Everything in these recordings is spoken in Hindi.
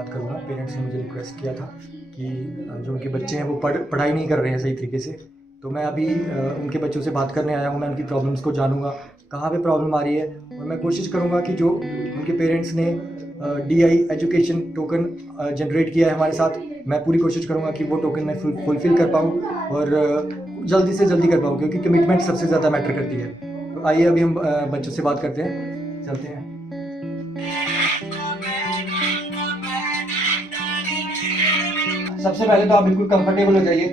बात करूँगा। पेरेंट्स ने मुझे रिक्वेस्ट किया था कि जो उनके बच्चे हैं वो पढ़ाई नहीं कर रहे हैं सही तरीके से, तो मैं अभी उनके बच्चों से बात करने आया हूँ। मैं उनकी प्रॉब्लम्स को जानूँगा, कहाँ पे प्रॉब्लम आ रही है, और मैं कोशिश करूँगा कि जो उनके पेरेंट्स ने DI एजुकेशन टोकन जनरेट किया है हमारे साथ, मैं पूरी कोशिश करूँगा कि वो टोकन मैं फुलफ़िल कर पाऊँ और जल्दी से जल्दी कर पाऊँ, क्योंकि कमिटमेंट सबसे ज़्यादा मैटर करती है। तो आइए अभी हम बच्चों से बात करते हैं, चलते हैं। सबसे पहले तो आप बिल्कुल कंफर्टेबल हो जाइए,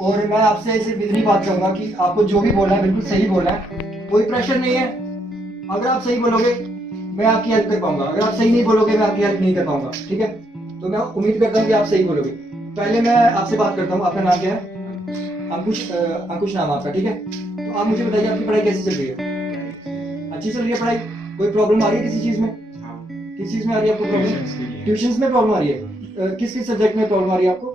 और मैं आपसे सिर्फ इतनी बात कहूँगा कि आपको जो भी बोलना है बिल्कुल सही बोलना है, कोई प्रेशर नहीं है। अगर आप सही बोलोगे मैं आपकी हेल्प कर पाऊंगा, अगर आप सही नहीं बोलोगे मैं आपकी हेल्प नहीं कर पाऊंगा, ठीक है? तो मैं उम्मीद करता हूँ कि आप सही बोलोगे। पहले मैं आपसे बात करता हूँ, आपका नाम क्या है? अंकुश नाम आपका, ठीक है? तो आप मुझे बताइए आपकी पढ़ाई कैसी चल रही है? अच्छी चल रही है पढ़ाई? कोई प्रॉब्लम आ रही है किसी चीज़ में? किस चीज़ में आ रही है आपको प्रॉब्लम? ट्यूशंस में प्रॉब्लम आ रही है? किस किस सब्जेक्ट में प्रॉब्लम आ रही है आपको?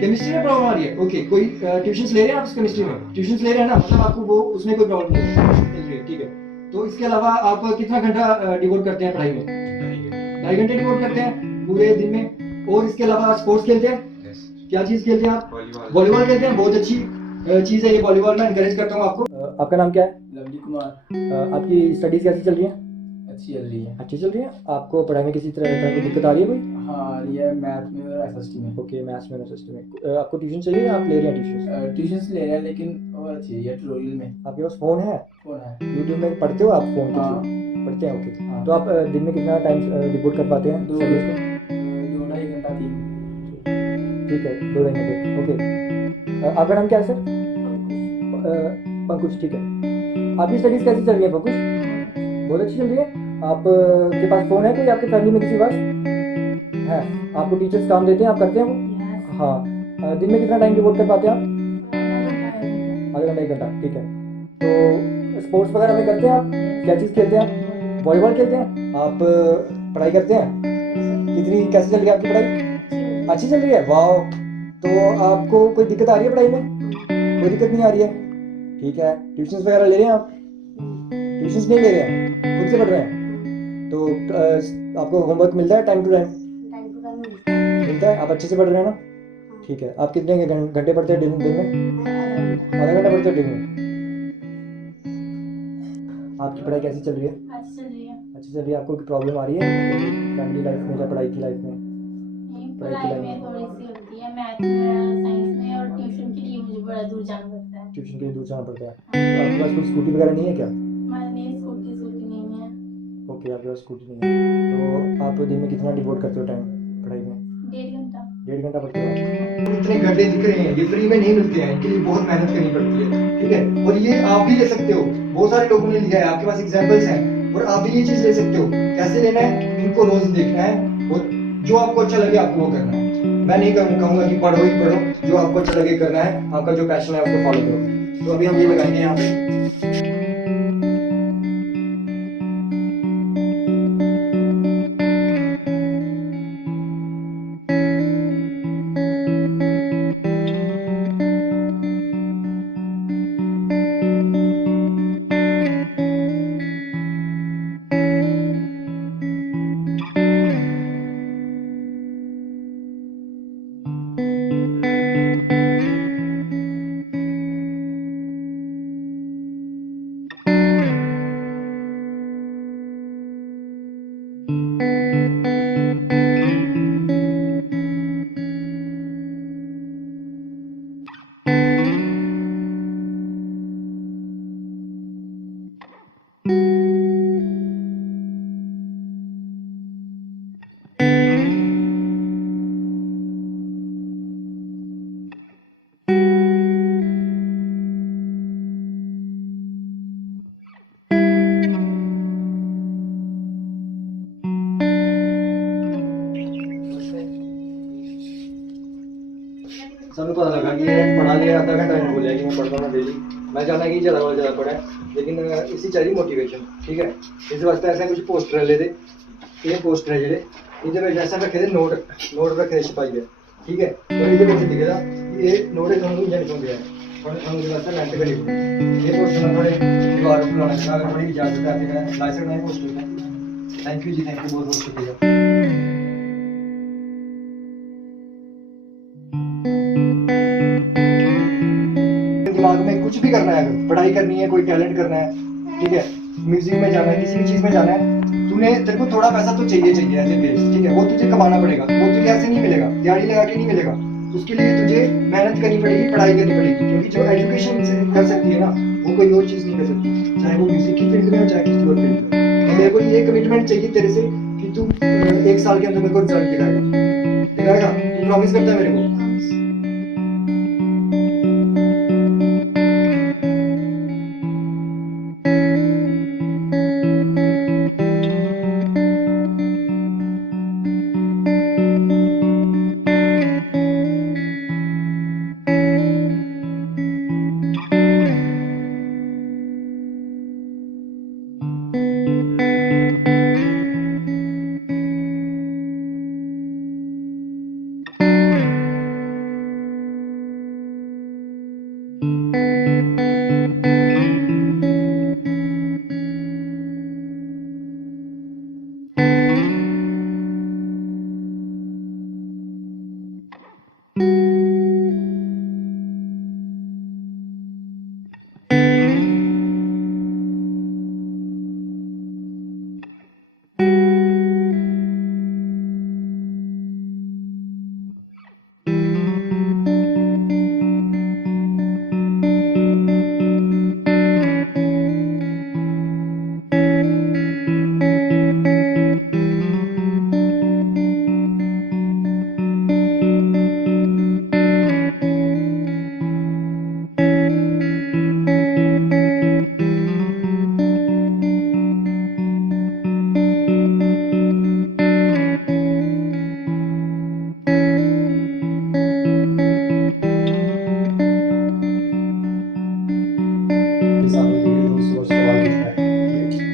केमिस्ट्री में प्रॉब्लम आ रही है। ओके, कोई ट्यूशंस ले रहे हैं आप केमिस्ट्री में? ट्यूशंस ले रहे हैं ना, मतलब आपको वो उसमें कोई प्रॉब्लम नहीं है, ठीक है? तो इसके अलावा आप कितना घंटा डिवोट करते हैं पढ़ाई में? 2.5 घंटे डिवोट करते हैं पूरे दिन में। और इसके अलावा स्पोर्ट्स खेलते हैं? क्या चीज़ खेलते हैं आप? वॉलीबॉल खेलते हैं, बहुत अच्छी चीज़ है ये वॉलीबॉल, मैं इनकरेज करता हूँ आपको। आपका नाम क्या है? लवली कुमार। आपकी स्टडीज़ कैसी चल रही है? अच्छी चल रही है। अच्छी चल रही है। आपको पढ़ाई में किसी तरह की दिक्कत आ रही है कोई? हाँ, ये मैथ में और SST में। ओके, मैथ्स में SST में। आपको ट्यूशन चाहिए या आप ले रहे हैं ट्यूशन? ट्यूशंस ले रहे हैं, लेकिन और अच्छी है ट्यूटोरियल में। आपके पास फ़ोन है? फ़ोन है। यूट्यूब में पढ़ते हो आप फ़ोन के हाँ। थ्रू? पढ़ते हैं, ओके। हाँ। तो आप दिन में कितना टाइम डिवोट कर पाते हैं स्टडीज़ में? 2-2.5 घंटा 3। ठीक है, 2-2.5 घंटे, ओके। आपका नाम क्या है सर? पंकुश, ठीक है। आपकी स्टडीज़ कैसी चल रही है पंकुश? बहुत अच्छी चल रही है। आप के पास फ़ोन है कोई आपके फैमिली में किसी पास है? आपको टीचर्स काम देते हैं, आप करते हैं वो? हाँ। दिन में कितना टाइम डिवोट कर पाते हैं आप? आधा घंटा 1 घंटा, ठीक है। तो स्पोर्ट्स वगैरह में करते हैं आप? क्या चीज़ खेलते हैं आप? वॉलीबॉल खेलते हैं आप? पढ़ाई करते हैं? कितनी कैसी चल रही है आपकी पढ़ाई? अच्छी चल रही है, वाह। तो आपको कोई दिक्कत आ रही है पढ़ाई में? कोई दिक्कत नहीं आ रही है, ठीक है। ट्यूशंस वगैरह ले रहे हैं आप? ट्यूशंस नहीं ले रहे हैं, खुद से पढ़ रहे हैं? तो आपको होमवर्क मिलता है टाइम टू टाइम? मिलता है, आप अच्छे से पढ़ रहे हैं ना? ठीक है। आप कितने घंटे पढ़ते हैं दिन में? आधा घंटा पढ़ते हैं दिन में। आपकी पढ़ाई कैसी चल रही है? अच्छी चल रही है। आपको कोई प्रॉब्लम आ रही है फैमिली लाइफ में या पढ़ाई की लाइफ में? पढ़ाई में थोड़ी सी होती है, मैथ में, साइंस में, और ट्यूशन के लिए मुझे बड़ा दूर जाना पड़ता है। ट्यूशन के लिए दूर जाना पड़ता है। तो आपके पास कोई स्कूटी वगैरह नहीं है क्या? हमारे लिए स्कूटी नहीं है। ओके, आपके पास स्कूटी नहीं है। तो आप दिन में कितना डिवोट करते हो टाइम पढ़ाई में? 1.5 घंटा। 1.5 घंटा पढ़ते हो? इतने घंटे दिख रहे हैं, ये फ्री में नहीं मिलते हैं, इनके लिए बहुत मेहनत करनी पड़ती है, ठीक है? और ये आप भी ले सकते हो, बहुत सारे लोगों ने लिया है, आपके पास एग्जाम्पल्स हैं, और आप भी ये चीज़ ले सकते हो। कैसे लेना है, इनको रोज देखना है, और जो आपको अच्छा लगे आपको वो करना है। मैं नहीं कहूँगा कि पढ़ो ही पढ़ो, जो आपको अच्छा लगे करना है, आपका जो पैशन है उसको फॉलो करो। तो अभी हम ये लगाएंगे यहाँ पे। सबको पता लगा कि ये पढ़ा लिया, आधा घंटा इन्हें बोलिया कि मैं पढ़ता हूँ डेली, मैं चाहना कि ज़्यादा पढ़े, लेकिन इसी चाहिए मोटिवेशन, ठीक है? इस वास्ते ऐसे कुछ पोस्टर ले दे, ये पोस्टर है जेडे इहदे ऐसा रखे दे, नोट रखे दे छपाइए, ठीक है? और इहदे विच लिखे दा ये नोट थोड़ा इंजन क्यों दिया है, और हम इहदे वास्ते रेंट करी ये पोस्टर मैं थोड़े दीवार पर लगाना चाहता, अगर थोड़ी इजाजत है तो मैं ला सकता हूं poster. Thank you ji, thank you, बहुत बहुत शुक्रिया। दिमाग में कुछ भी करना है, अगर पढ़ाई करनी है, कोई टैलेंट करना है, ठीक है, म्यूजिक में जाना है, किसी भी चीज में जाना है, तेरे को थोड़ा पैसा तो चाहिए चाहिए एज ए बेस, ठीक है, वो तुझे कमाना पड़ेगा, वो तुझे ऐसे नहीं मिलेगा, दिहाड़ी लगा के नहीं मिलेगा, उसके लिए तुझे मेहनत करनी पड़ेगी, पढ़ाई करनी पड़ेगी, क्योंकि जो एजुकेशन से कर सकती है ना, वो कोई और चीज नहीं कर सकती, चाहे वो म्यूजिक की फील्ड में हो, चाहे किसी और फील्ड में। तो मेरे को ये कमिटमेंट चाहिए तेरे से कि तू 1 साल के अंदर मेरे को रिजल्ट दिखाएगा, तू प्रॉमिस करता है मेरे को?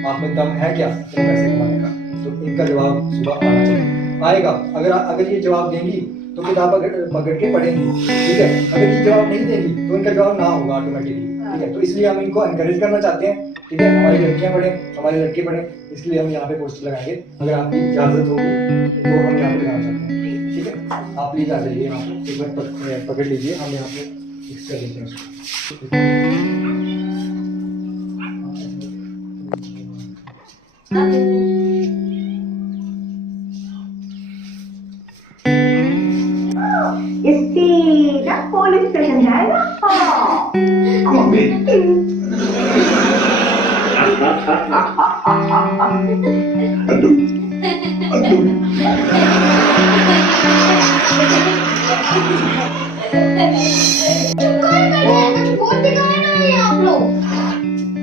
आप में दम है क्या इतने पैसे कमाने का? तो इनका जवाब सुबह आना चाहिए, आएगा। अगर ये जवाब देंगी तो किताब पकड़ के पढ़ेंगी, ठीक है। अगर ये जवाब नहीं देंगी तो इनका जवाब ना होगा ऑटोमेटिकली, ठीक है। तो इसलिए हम इनको एनकरेज करना चाहते हैं, ठीक है। हमारी लड़कियां पढ़ें, हमारे लड़के पढ़ें, इसलिए हम यहाँ पे पोस्टर लगाएंगे। अगर आपकी इजाजत होगी तो हम यहाँ पे लगाना चाहते हैं, ठीक है। आप प्लीज आ जाइए यहाँ पे, एक बार पकड़ लीजिए, हम यहाँ पे फिक्स कर देते हैं उसको। सीधा पुलिस स्टेशन जाएगा।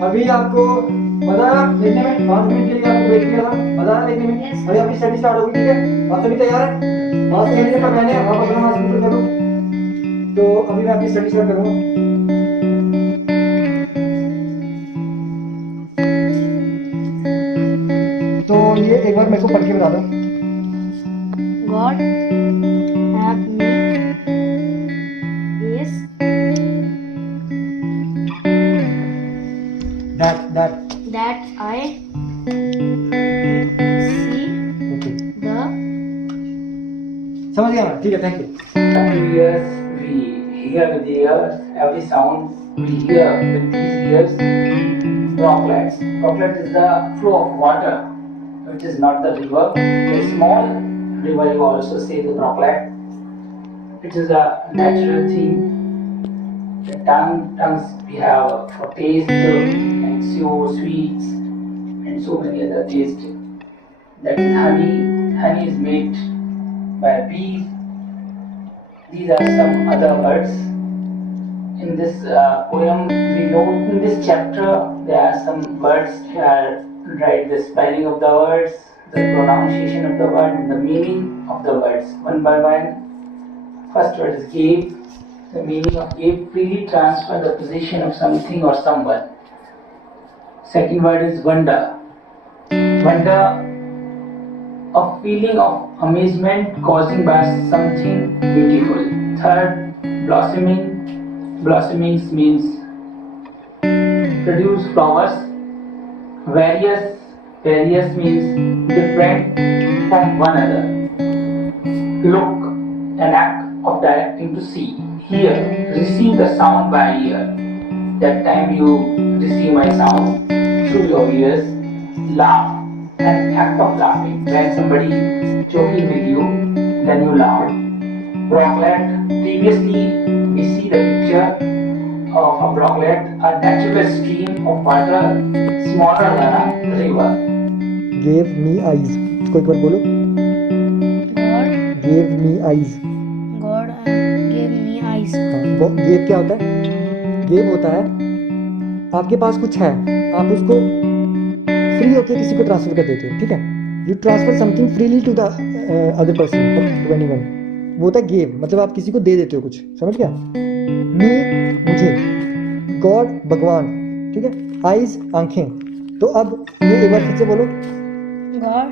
अभी आपको मजा आया देखने में, 5 मिनट के लिए आपको ब्रेक दिया था, मजा आया देखने में। अभी आपकी स्टडी स्टार्ट होगी, ठीक है। आप सभी तैयार हैं? मास्क पहनने का मैंने, आप अपना मास्क ऊपर करो। तो अभी मैं अपनी स्टडी स्टार्ट करूँगा। तो ये एक बार मेरे को पढ़ के बता दो। God have me is that I see okay, the समझ गया ना? ठीक है, thank you. Ears, we hear with the ears. Every sound we hear with these ears. Droplets. Droplet is the flow of water, which is not the river. A small river, you also say the droplet. It is a natural thing. The tongues we have for taste, like so sweets and so many other taste. That is honey. Honey is made by bees. These are some other words. In this poem, we know in this chapter there are some words. Write the spelling of the words, the pronunciation of the word, and the meaning of the words one by one. First word is gave. The meaning of gave: freely transfer the possession of something or someone. Second word is wonder. Wonder, a feeling of amazement causing by something beautiful. Third, blossoming. Blossoming means produce flowers. Various means different from one another. Look, an act of directing to see. Hear, receive the sound by ear. that time you receive my sound through your ears, laugh. An act of laughing. When somebody joking with you, then you laugh. Brocklet. Previously, we see the picture of a brocklet, a natural stream of water smaller than a river. Gave me eyes. इसको एक बार बोलो. God, Gave me eyes. God gave me eyes. हाँ, वो गेव क्या होता है? गेव होता है आपके पास कुछ है, आप उसको फ्री होके किसी को ट्रांसफर कर देते हो, ठीक है? You transfer something freely to the other person, to anyone. वो होता है गेव, मतलब आप किसी को दे देते हो कुछ, समझ गया? मी मुझे, गॉड भगवान, ठीक है? आईज आंखें. तो अब ये एक बार फिर से बोलो. God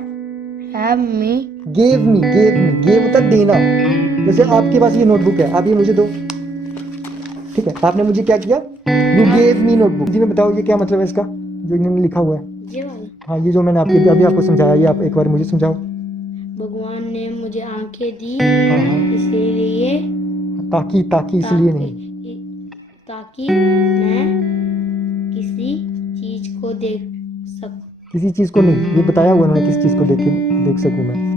have me. Gave me, gave होता है देना. जैसे आपके पास ये नोटबुक है, आप ये मुझे दो, ठीक है? आपने मुझे क्या किया? You gave me notebook. जी में बताओ ये क्या मतलब है इसका, जो इन्होंने लिखा हुआ है? ये वाला. हाँ, ये जो मैंने आपके अभी आपको समझाया, ये आप एक बार मुझे समझाओ. भगवान ने मुझे आंखें दी, हाँ, इसीलिए ताकि इसलिए नहीं. ताकि मैं किसी चीज को देख सकूं. किसी चीज को नहीं, ये बताया हुआ उन्होंने, किस चीज को देख सकूं मैं.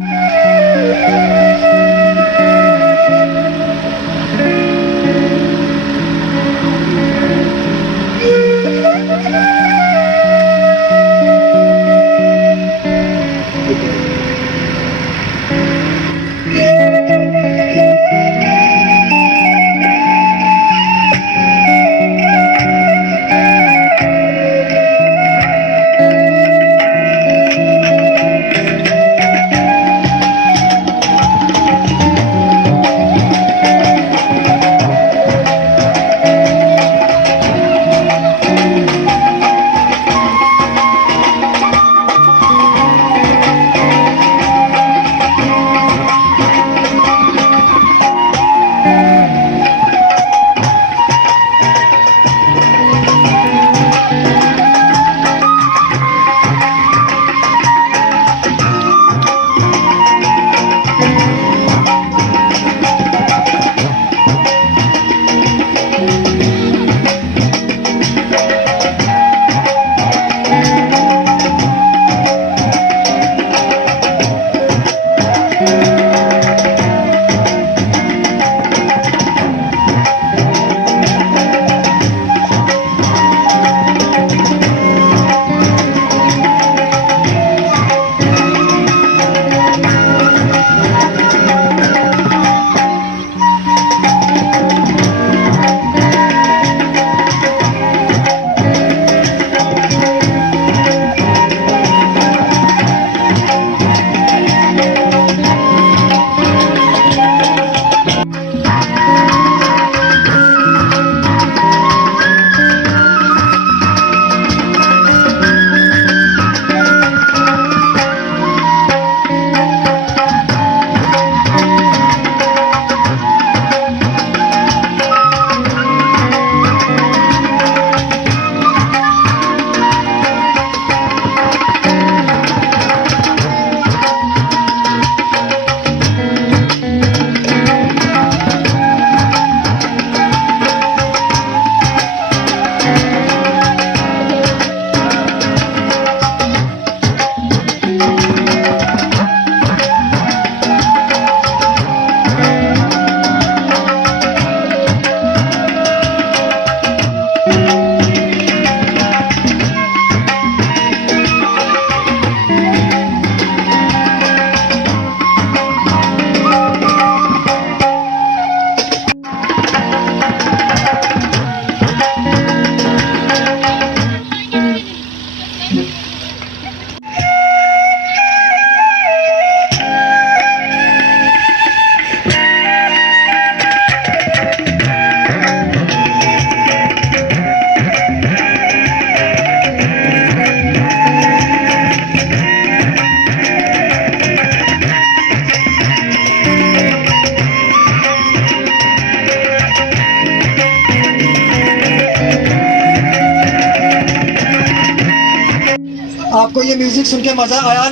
आपको ये म्यूजिक सुन के मजा आया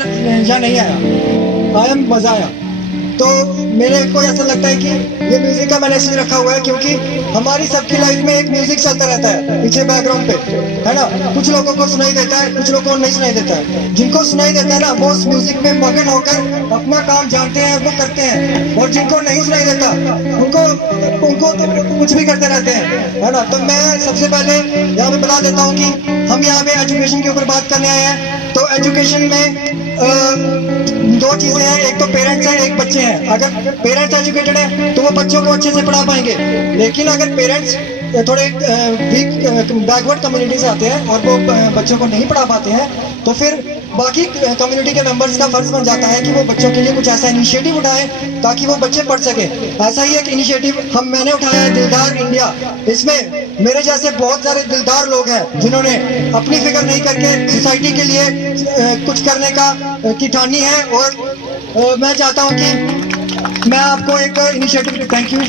या नहीं आया? आया, मजा आया. तो मेरे को ऐसा लगता है कि ये म्यूजिक का मैंने इसलिए रखा हुआ है क्योंकि हमारी सबकी लाइफ में एक म्यूजिक चलता रहता है पीछे बैकग्राउंड पे, है ना। कुछ लोगों को सुनाई देता है, कुछ लोगों को नहीं सुनाई देता है। जिनको सुनाई देता है ना, वो उस म्यूजिक में मगन होकर अपना काम जानते हैं, वो करते हैं, और जिनको नहीं सुनाई देता उनको तो कुछ भी करते रहते हैं, है ना। तो मैं सबसे पहले यहाँ पे बता देता हूँ कि हम यहाँ पे एजुकेशन के ऊपर बात करने आए हैं। तो एजुकेशन में दो चीजें हैं, एक तो पेरेंट्स हैं, एक बच्चे हैं। अगर पेरेंट्स एजुकेटेड है तो वो बच्चों को अच्छे से पढ़ा पाएंगे, लेकिन अगर पेरेंट्स थोड़े वीक बैकवर्ड कम्युनिटी से आते हैं और वो बच्चों को नहीं पढ़ा पाते हैं, तो फिर बाकी कम्युनिटी के मेंबर्स का फर्ज बन जाता है कि वो बच्चों के लिए कुछ ऐसा इनिशिएटिव उठाए ताकि वो बच्चे पढ़ सके। ऐसा ही एक इनिशिएटिव मैंने उठाया है, दिलदार इंडिया। इसमें मेरे जैसे बहुत सारे दिलदार लोग हैं जिन्होंने अपनी फिक्र नहीं करके सोसाइटी के लिए कुछ करने की ठानी है। और मैं चाहता हूं कि मैं आपको एक इनिशिएटिव, थैंक यू,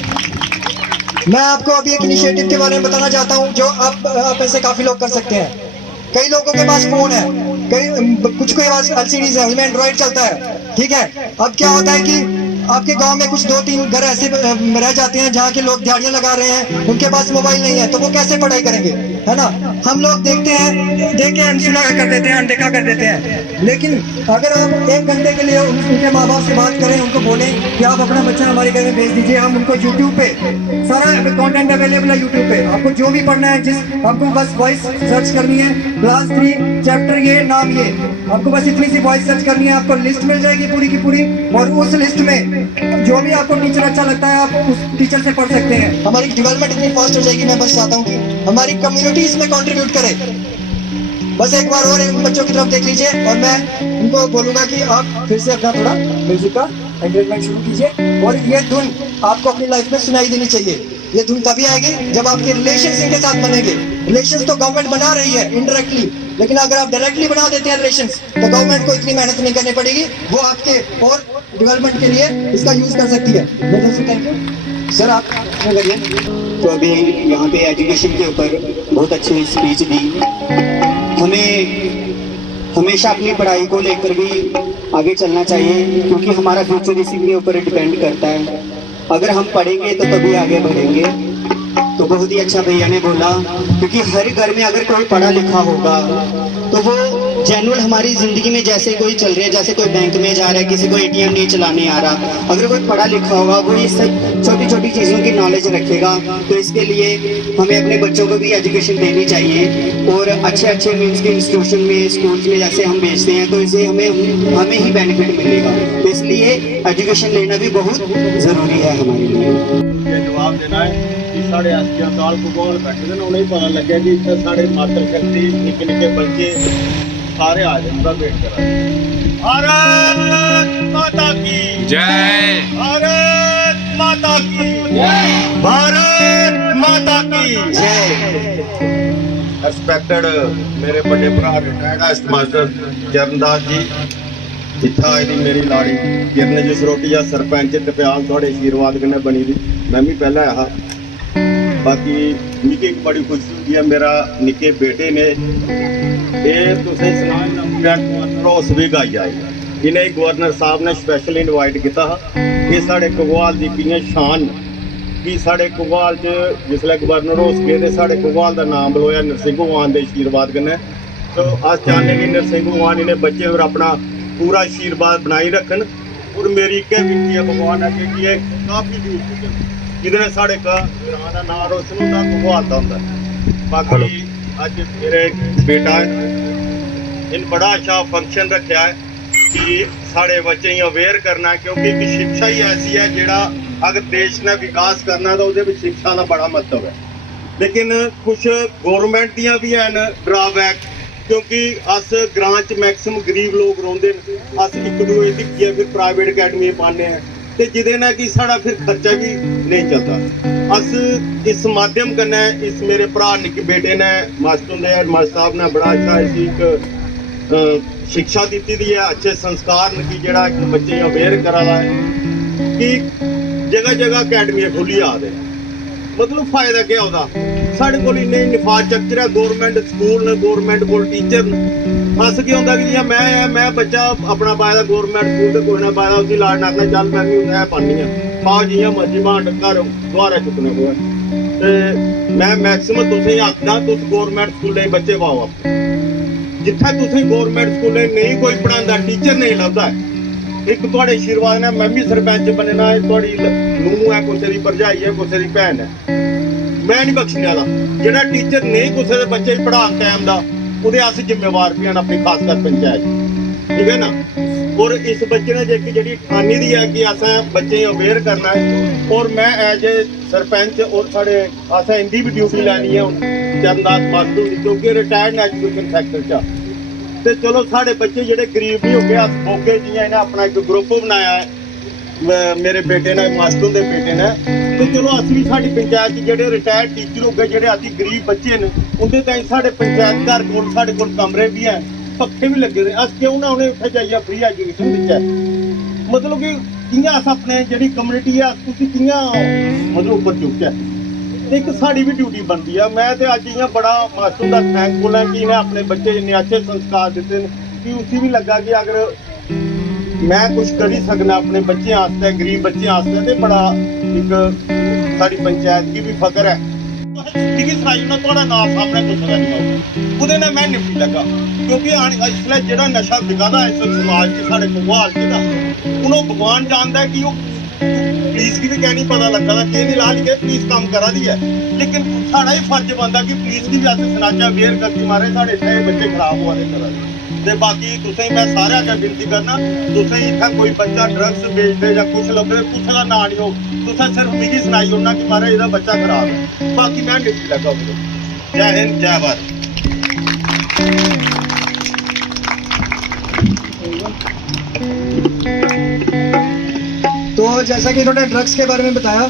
मैं आपको अभी एक इनिशिएटिव के बारे में बताना चाहता हूं जो आप ऐसे काफी लोग कर सकते हैं। कई लोगों के पास फोन है, कुछ के पास LCDs है, उनमें एंड्रॉइड चलता है, ठीक है। अब क्या होता है कि आपके गांव में कुछ 2-3 घर ऐसे रह जाते हैं जहाँ के लोग दिहाड़ियां लगा रहे हैं, उनके पास मोबाइल नहीं है, तो वो कैसे पढ़ाई करेंगे, है ना। हम लोग देखते हैं, देख के अनसुना कर देते हैं, अनदेखा कर देते हैं। लेकिन अगर आप 1 घंटे के लिए उनके माँ बाप से बात करें, उनको बोलें कि आप अपना बच्चा हमारे घर में भेज दीजिए, हम उनको यूट्यूब पे सारा कंटेंट अवेलेबल है, यूट्यूब पे आपको जो भी पढ़ना है, आपको बस वॉइस सर्च करनी है, क्लास 3 चैप्टर ये नाम ये, आपको बस इतनी सी वॉइस सर्च करनी है, आपको लिस्ट मिल जाएगी पूरी की पूरी। और उस लिस्ट में जो भी आपको टीचर अच्छा लगता है आप उस टीचर से पढ़ सकते हैं। हमारी डेवलपमेंट इतनी फास्ट हो जाएगी। मैं बस चाहता हूँ कि हमारी कम्युनिटी इसमें कंट्रीब्यूट करे। बस एक बार और इन बच्चों की तरफ देख लीजिए और मैं उनको बोलूंगा कि आप फिर से अपना थोड़ा म्यूजिक का एंटरटेनमेंट शुरू कीजिए। और ये धुन आपको अपनी लाइफ में सुनाई देनी चाहिए। ये धुन तभी आएगी जब आपके रिलेशंस इनके साथ बनेंगे। रिलेशंस तो गवर्नमेंट बना रही है इनडायरेक्टली, लेकिन अगर आप डायरेक्टली बना देते हैं रिलेशंस तो गवर्नमेंट को इतनी मेहनत नहीं करनी पड़ेगी, वो आपके और डेवलपमेंट के लिए इसका यूज कर सकती है। थैंक यू सर, आप लगिए। तो अभी यहाँ पे एजुकेशन के ऊपर बहुत अच्छी स्पीच दी। हमें हमेशा अपनी पढ़ाई को लेकर भी आगे चलना चाहिए, क्योंकि हमारा फ्यूचर इसी के ऊपर डिपेंड करता है। अगर हम पढ़ेंगे तो तभी आगे बढ़ेंगे। तो बहुत ही अच्छा भैया ने बोला, क्योंकि हर घर में अगर कोई पढ़ा लिखा होगा तो वो जेन्युइन हमारी जिंदगी में जैसे कोई चल रही है, जैसे कोई बैंक में जा रहा है, किसी को ATM नहीं चलाने आ रहा, अगर कोई पढ़ा लिखा होगा वो ये सब छोटी छोटी चीज़ों की नॉलेज रखेगा। तो इसके लिए हमें अपने बच्चों को भी एजुकेशन देनी चाहिए और अच्छे अच्छे मीन्स के इंस्टीट्यूशन में, स्कूल्स में जैसे हम भेजते हैं, तो इसे हमें ही बेनिफिट मिलेगा। तो इसलिए एजुकेशन लेना भी बहुत ज़रूरी है हमारे लिए। जवाब देना है कि साढ़े 80 साल भूगोल बैठे थे, उन्हें पता लगे कि इतने साढ़े मातृ शक्ति निके निके बच्चे सारे आ जाए, पूरा वेट करा। भारत माता की जय, भारत माता की जय, भारत माता की जय। रिस्पेक्टेड मेरे बड़े भरा रिटायर्ड हेड मास्टर चरणदास जी, इतना आई दी मेरी लाड़ी किरण जसरोटिया सरपंच टप्याल, थोड़े आशीर्वाद कन्नै बनी दी। मैं भी पहले आया, बाकी निके बड़ी खुशी होती है। मेरा निके बेटे ने रोस भी गाई आई, इन्हें गवर्नर साहब ने स्पैशल इनवाइट किया। ये साढ़े घगवाल की कियां शान कि साढ़े घगवाल च जिसलै गवर्नर होस गए तो साढ़े घगवाल का नाम बलोया नरसिंह भगवान के आशीर्वाद कन्नै। तो अस चाहते कि नरसिंह भगवान इन्हें बच्चे और अपना पूरा आशीर्वाद बनाई रखन। और मेरी एक विनती है भगवान है कि ये काफ़ी दूर जिधर साढ़े ग्रां का नाम रोशन होता घगवाल का होता है। बाकी अज मेरे बेटा इन बड़ा अच्छा फंक्शन रखा है कि साढ़े बच्चे अवेयर करना है, क्योंकि एक शिक्षा ही ऐसी है जिहड़ा अगर देश ने विकास करना तो उसदे विच शिक्षा का बड़ा महत्व है। लेकिन कुछ गौरमेंट दियां भी हैं ड्राबैक, क्योंकि अस ग्रां च मैक्सिमम गरीब लोग रौंदे न, अस एक दूए दिक्खिए फिर प्राइवेट अकैडमी पाने हैं तो जिदे ना कि साढ़ा फिर खर्चा भी नहीं चलता। अस इस माध्यम कन्नै इस मेरे भरा निक्के बेटे ने मास्टर साहब ने बड़ा अच्छा इसी एक शिक्षा दी दी है, अच्छे संस्कार न कि जेड़ा बच्चे अवेयर करा दा है कि जगह जगह अकैडमी खुली आ दे। मतलब फायदा क्या होता, ਸਾਡੇ ਕੋਲ ਇੰਨੇ ਇਨਫਰਾਸਟ੍ਰਕਚਰ ਹੈ, ਗਵਰਨਮੈਂਟ ਸਕੂਲ ਨੇ, ਗਵਰਨਮੈਂਟ ਕੋਲ ਟੀਚਰ ਨੇ। ਬਸ ਕੀ ਹੁੰਦਾ ਕਿ ਜਿਵੇਂ ਮੈਂ ਬੱਚਾ ਆਪਣਾ ਪਾਇਆ ਗਵਰਨਮੈਂਟ ਸਕੂਲ ਤੇ ਕੋਈ ਨਾ ਪਾਇਆ ਉਹਦੀ ਲਾੜ ਨਾਕਣਾ ਚੱਲ ਮੈਂ ਵੀ ਇਹ ਪਾਣੀ ਆ ਪਾ ਜੀਆਂ ਮਰਜੀ ਬਾਂਟ ਘਰ ਦੁਆਰਾ ਚੁੱਕਣਾ ਹੋਇਆ ਤੇ ਮੈਂ ਮੈਕਸਿਮਮ ਤੁਸੀਂ ਆਖਦਾ ਤੁਸੀਂ ਗਵਰਨਮੈਂਟ ਸਕੂਲੇ ਬੱਚੇ ਪਾਓ ਆਪਣੇ ਜਿੱਥੇ ਤੁਸੀਂ ਗਵਰਨਮੈਂਟ ਸਕੂਲੇ ਨਹੀਂ ਕੋਈ ਪੜਾਉਂਦਾ ਟੀਚਰ ਨਹੀਂ ਲੱਭਦਾ ਇੱਕ ਤੁਹਾਡੇ ਆਸ਼ੀਰਵਾਦ ਨਾਲ ਮੈਂ ਵੀ ਸਰਪੰਚ ਬਣਨਾ ਤੁਹਾਡੀ ਨੂੰਹ ਹੈ ਕਿਸੇ ਦੀ ਭਰਜਾਈ ਹੈ ਕਿਸੇ ਦੀ ਭੈਣ ਹੈ ਮੈਂ ਨਹੀਂ ਬਖਸ਼ਣ ਵਾਲਾ ਜਿਹੜਾ ਟੀਚਰ ਨਹੀਂ ਕਿਸੇ ਦੇ ਬੱਚੇ ਪੜਾਉਣ ਟਾਈਮ ਦਾ ਉਹਦੇ ਅਸੀਂ ਜ਼ਿੰਮੇਵਾਰ ਵੀ ਹਨ ਆਪਣੀ ਖਾਸ ਕਰ ਪੰਚਾਇਤ ਠੀਕ ਹੈ ਨਾ ਔਰ ਇਸ ਬੱਚੇ ਨੇ ਜਿਹੜੀ ਠਾਨੀ ਦੀ ਹੈ ਕਿ ਅਸਾਂ ਬੱਚੇ ਅਵੇਅਰ ਕਰਨਾ ਹੈ ਔਰ ਮੈਂ ਐਜ ਏ ਸਰਪੰਚ ਔਰ ਸਾਡੇ ਅਸਾਂ ਇੰਦੀ ਵੀ ਡਿਊਟੀ ਲੈਣੀ ਹੈ ਚਰਨਦਾਸ ਮਾਸਟਰ ਦੀ ਕਿਉਂਕਿ ਰਿਟਾਇਰਡ ਐਜੂਕੇਸ਼ਨ ਸੈਕਟਰ 'ਚ ਤੇ ਚਲੋ ਸਾਡੇ ਬੱਚੇ ਜਿਹੜੇ ਗਰੀਬ ਨਹੀਂ ਹੋ ਗਏ ਅਸ ਮੋਗੇ ਜੀਆਂ ਇਹਨਾਂ ਆਪਣਾ ਇੱਕ ਗਰੁੱਪ ਬਣਾਇਆ ਹੈ ਮੇਰੇ ਬੇਟੇ ਨੇ ਮਾਸਟਰ ਦੇ ਬੇਟੇ ਨੇ ਤੇ ਚਲੋ ਅਸੀਂ ਵੀ ਸਾਡੀ ਪੰਚਾਇਤ 'ਚ ਜਿਹੜੇ ਰਿਟਾਇਰਡ ਟੀਚਰ ਹੋ ਗਏ ਜਿਹੜੇ ਅਸੀਂ ਗਰੀਬ ਬੱਚੇ ਨੇ ਉਹਦੇ ਤਾਈਂ ਸਾਡੇ ਪੰਚਾਇਤ ਘਰ ਕੋਲ ਸਾਡੇ ਕੋਲ ਕਮਰੇ ਵੀ ਹੈ ਪੱਖੇ ਵੀ ਲੱਗੇ ਨੇ ਅਸੀਂ ਕਿਉਂ ਨਾ ਉਹਨੇ ਉੱਥੇ ਜਾਈਏ ਫ੍ਰੀ ਐਜੂਕੇਸ਼ਨ ਵਿੱਚ ਹੈ ਮਤਲਬ ਕਿ ਕਿੰਨਾ ਅਸ ਆਪਣੇ ਜਿਹੜੀ ਕਮਿਊਨਿਟੀ ਆ ਤੁਸੀਂ ਕਿੰਨਾ ਮਤਲਬ ਉੱਪਰ ਚੁੱਕਿਆ ਇੱਕ ਸਾਡੀ ਵੀ ਡਿਊਟੀ ਬਣਦੀ ਆ ਮੈਂ ਤੇ ਅੱਜ ਇਹ ਬੜਾ ਮਾਸਟਰ ਦਾ ਥੈਂਕਫੁਲ ਹਾਂ ਕਿ ਇਹਨੇ ਆਪਣੇ ਬੱਚੇ ਇੰਨੇ ਅੱਛੇ ਸੰਸਕਾਰ ਦਿੱਤੇ ਨੇ ਕਿ ਉਸੇ ਵੀ ਲੱਗਾ ਕਿ ਅਗਰ ਮੈਂ ਕੁਝ ਕਰ ਹੀ ਸਕਣਾ ਆਪਣੇ ਬੱਚਿਆਂ ਵਾਸਤੇ ਗਰੀਬ ਬੱਚਿਆਂ ਵਾਸਤੇ ਤੇ ਬੜਾ ਇੱਕ ਸਾਡੀ ਪੰਚਾਇਤ ਦੀ ਵੀ ਫਖਰ ਹੈ ਠੀਕ ਹੈ ਸਾਈ ਨਾ ਤੁਹਾਡਾ ਨਾਮ ਸਾਹਮਣੇ ਪੁੱਛਦਾ ਨਹੀਂ ਉਹਦੇ ਨਾਲ ਮੈਂ ਨਿਪਟੀ ਲੱਗਾ ਕਿਉਂਕਿ ਇਸ ਲਈ ਜਿਹੜਾ ਨਸ਼ਾ ਵਿਕਾਦਾ ਇਸ ਸਮਾਜ 'ਚ ਸਾਡੇ ਕੋਲ ਚ ਦਾ ਉਹਨੂੰ ਭਗਵਾਨ ਜਾਣਦਾ ਕਿ ਉਹ पुलिस की भी कहनी पता लगा था कि ला ली गए पुलिस काम करा दी है लेकिन साड़ा ही फर्ज बनता कि पुलिस की भी अस सनाचा अवेयर करती मारे साढ़े इतने बच्चे खराब हुआ ते बाकी तुसें मैं सारे अगर विनती करना तुसें इतना कोई बच्चा ड्रग्स बेचते या कुछ लभे कुछ का ना नहीं हो तुसें सिर्फ मिगी सुनाई होना कि मारे ਇਹਦਾ बच्चा खराब है बाकी मैं निपटी लगा जय हिंद जय भारत तो जैसा कि इन्होंने ड्रग्स के बारे में बताया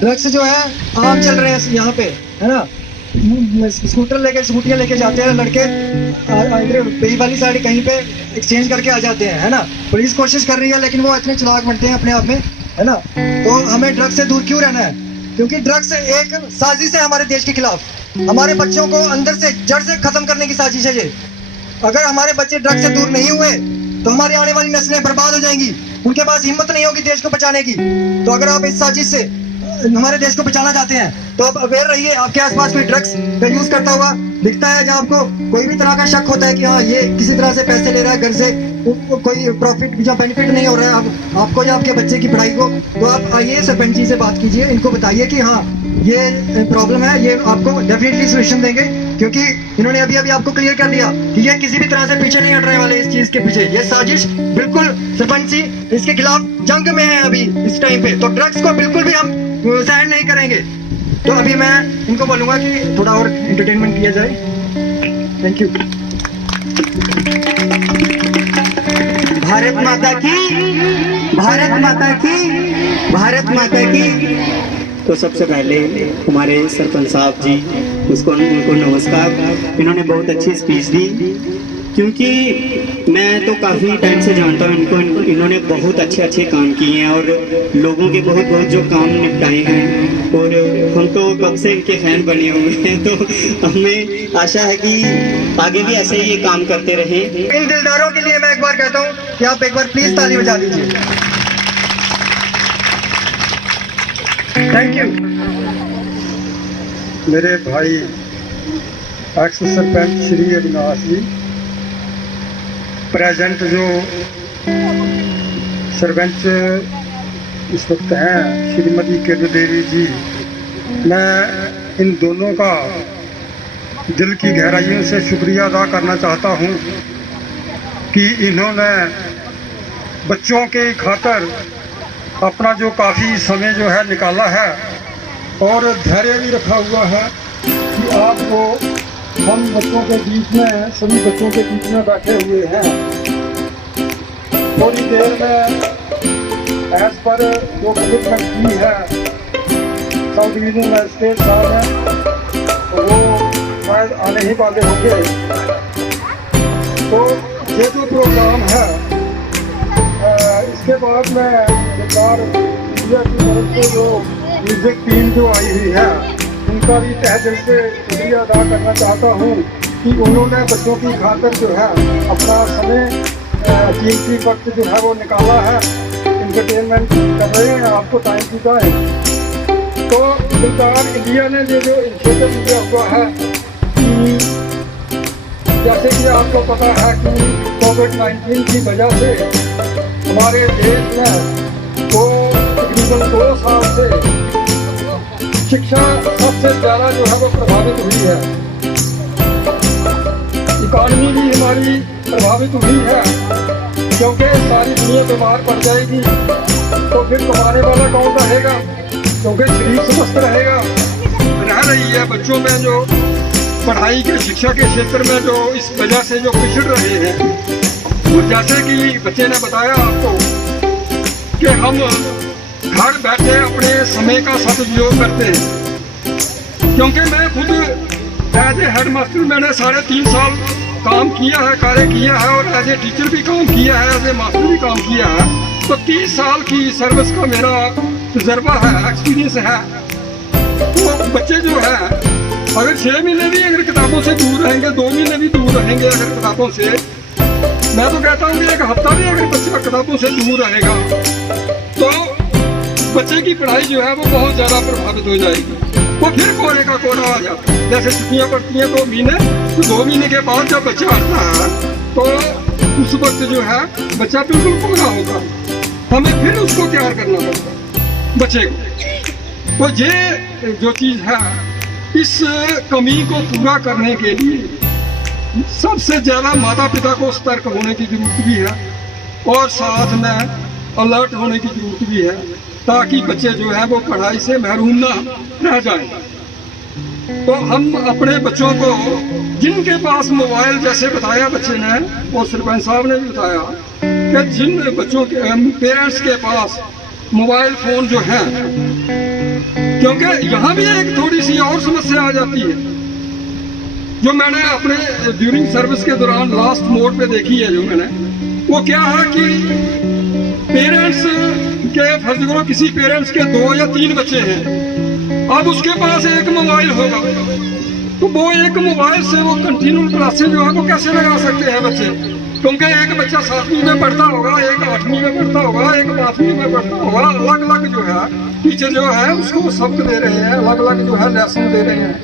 ड्रग्स जो है आम चल रहे हैं यहाँ पे है ना स्कूटर लेके स्कूटियाँ लेके जाते हैं लड़के इधर वाली साइड कहीं पे एक्सचेंज करके आ जाते हैं है ना पुलिस कोशिश कर रही है लेकिन वो इतने चालाक बनते हैं अपने आप में है ना तो हमें ड्रग्स से दूर क्यों रहना है क्योंकि ड्रग्स एक साजिश है हमारे देश के खिलाफ हमारे बच्चों को अंदर से जड़ से खत्म करने की साजिश है ये अगर हमारे बच्चे ड्रग्स से दूर नहीं हुए तो हमारी आने वाली नस्लें बर्बाद हो जाएंगी उनके पास हिम्मत नहीं होगी देश को बचाने की तो अगर आप इस साजिश से हमारे देश को बचाना चाहते हैं तो आप अवेयर रहिए आपके आसपास कोई ड्रग्स का यूज करता हुआ दिखता है जहाँ आपको कोई भी तरह का शक होता है कि हाँ ये किसी तरह से पैसे ले रहा है घर से कोई प्रॉफिट या बेनिफिट नहीं हो रहा है आपको या आपके बच्चे की पढ़ाई को तो आप आइए सरपंच जी से बात कीजिए इनको बताइए कि हाँ ये प्रॉब्लम है ये आपको डेफिनेटली सोल्यूशन देंगे क्योंकि इन्होंने अभी आपको क्लियर कर दिया कि ये किसी भी तरह से पीछे नहीं हट रहे वाले इस चीज के पीछे ये साजिश बिल्कुल सरपंच जी इसके खिलाफ जंग में है अभी इस टाइम पे तो ड्रग्स को बिल्कुल भी हम सहन नहीं करेंगे तो अभी मैं इनको बोलूंगा कि थोड़ा और एंटरटेनमेंट किया जाए थैंक यू भारत माता की भारत माता की भारत माता की तो सबसे पहले हमारे सरपंच साहब जी उनको नमस्कार इन्होंने बहुत अच्छी स्पीच दी क्योंकि मैं तो काफ़ी टाइम से जानता हूँ इनको इन्होंने बहुत अच्छे काम किए हैं और लोगों के बहुत जो काम निपटाए हैं और हम तो कब से इनके फैन बने हुए हैं तो हमें आशा है कि आगे भी ऐसे ही ये काम करते रहें इन दिलदारों के लिए मैं एक बार कहता हूँ कि आप एक बार प्लीज ताली बजा दीजिए थैंक यू मेरे भाई एक्स सरपंच श्री अविनाश जी प्रेजेंट जो सरपंच इस वक्त हैं श्रीमती किरण देवी जी मैं इन दोनों का दिल की गहराइयों से शुक्रिया अदा करना चाहता हूं कि इन्होंने बच्चों के खातिर अपना जो काफ़ी समय जो है निकाला है और धैर्य भी रखा हुआ है कि आपको हम बच्चों के बीच में सभी बच्चों के बीच में बैठे हुए हैं थोड़ी देर में एज पर जो कमिटमेंट की है सब डिवीजन मजिस्ट्रेट साहब हैं तो वो शायद आने ही वाले होंगे तो ये जो प्रोग्राम है इसके बाद में सरकार इंडिया की तरफ से जो म्यूजिक टीम जो आई हुई है उनका भी तहे दिल से शुक्रिया अदा करना चाहता हूँ कि उन्होंने बच्चों की खातिर जो है अपना समय कीमती वक्त जो है वो निकाला है, इंटरटेनमेंट कर रहे हैं, आपको टाइम दीता है। तो सरकार इंडिया ने ये जो इनिशिएटिव लिया हुआ है कि जैसे कि आपको पता है कि कोविड-19 की वजह से हमारे देश में वो तकरीबन 2 साल से शिक्षा सबसे ज़्यादा जो है वो प्रभावित हुई है, इकॉनमी भी हमारी प्रभावित हुई है, क्योंकि सारी दुनिया बीमार पड़ जाएगी तो फिर कमाने वाला कौन रहेगा, क्योंकि शरीर स्वस्थ रहेगा। रह रही है बच्चों में जो पढ़ाई के शिक्षा के क्षेत्र में जो इस वजह से जो पिछड़ रहे हैं, और जैसे कि बच्चे ने बताया आपको कि हम घर बैठे अपने समय का सदुपयोग करते हैं, क्योंकि मैं खुद एज ए हेड मास्टर मैंने 3.5 साल काम किया है, कार्य किया है, और एज ए टीचर भी काम किया है, एज ए मास्टर भी काम किया है। तो 30 साल की सर्विस का मेरा तजर्बा है, एक्सपीरियंस है। तो बच्चे जो है अगर 6 महीने भी अगर किताबों से दूर रहेंगे, 2 महीने भी दूर रहेंगे अगर किताबों से, मैं तो कहता हूँ कि 1 हफ्ता भी अगर बच्चा किताबों से दूर रहेगा तो बच्चे की पढ़ाई जो है वो बहुत ज़्यादा प्रभावित हो जाएगी। वो फिर कोरे का कोरा आ जाता है। जैसे छुट्टियाँ पड़ती हैं 2 महीने, तो 2 महीने के बाद जब बच्चा आता है तो उस वक्त जो है बच्चा बिल्कुल कोरा होता है, हमें फिर उसको तैयार करना पड़ता है बच्चे को। तो ये जो चीज़ है, इस कमी को पूरा करने के लिए सबसे ज़्यादा माता पिता को सतर्क होने की जरूरत भी है, और साथ में अलर्ट होने की जरूरत भी है, ताकि बच्चे जो है वो पढ़ाई से महरूम ना रह जाए। तो हम अपने बच्चों को जिनके पास मोबाइल, जैसे बताया बच्चे ने और सरपंच साहब ने भी बताया कि जिन बच्चों के पेरेंट्स के पास मोबाइल फ़ोन जो है, क्योंकि यहाँ भी एक थोड़ी सी और समस्या आ जाती है जो मैंने अपने ड्यूरिंग सर्विस के दौरान लास्ट मोड पे देखी है, जो मैंने वो क्या है कि पेरेंट्स के फर्ज करो किसी पेरेंट्स के 2 या 3 बच्चे हैं, अब उसके पास एक मोबाइल होगा, तो वो एक मोबाइल से वो कंटिन्यू क्लासेस जो है वो कैसे लगा सकते हैं बच्चे, क्योंकि एक बच्चा 7वीं में पढ़ता होगा, एक 8वीं में पढ़ता होगा, एक 5वीं में पढ़ता होगा, अलग अलग जो है टीचर जो है उसको सबक दे रहे हैं, अलग अलग जो है लेसन दे रहे हैं।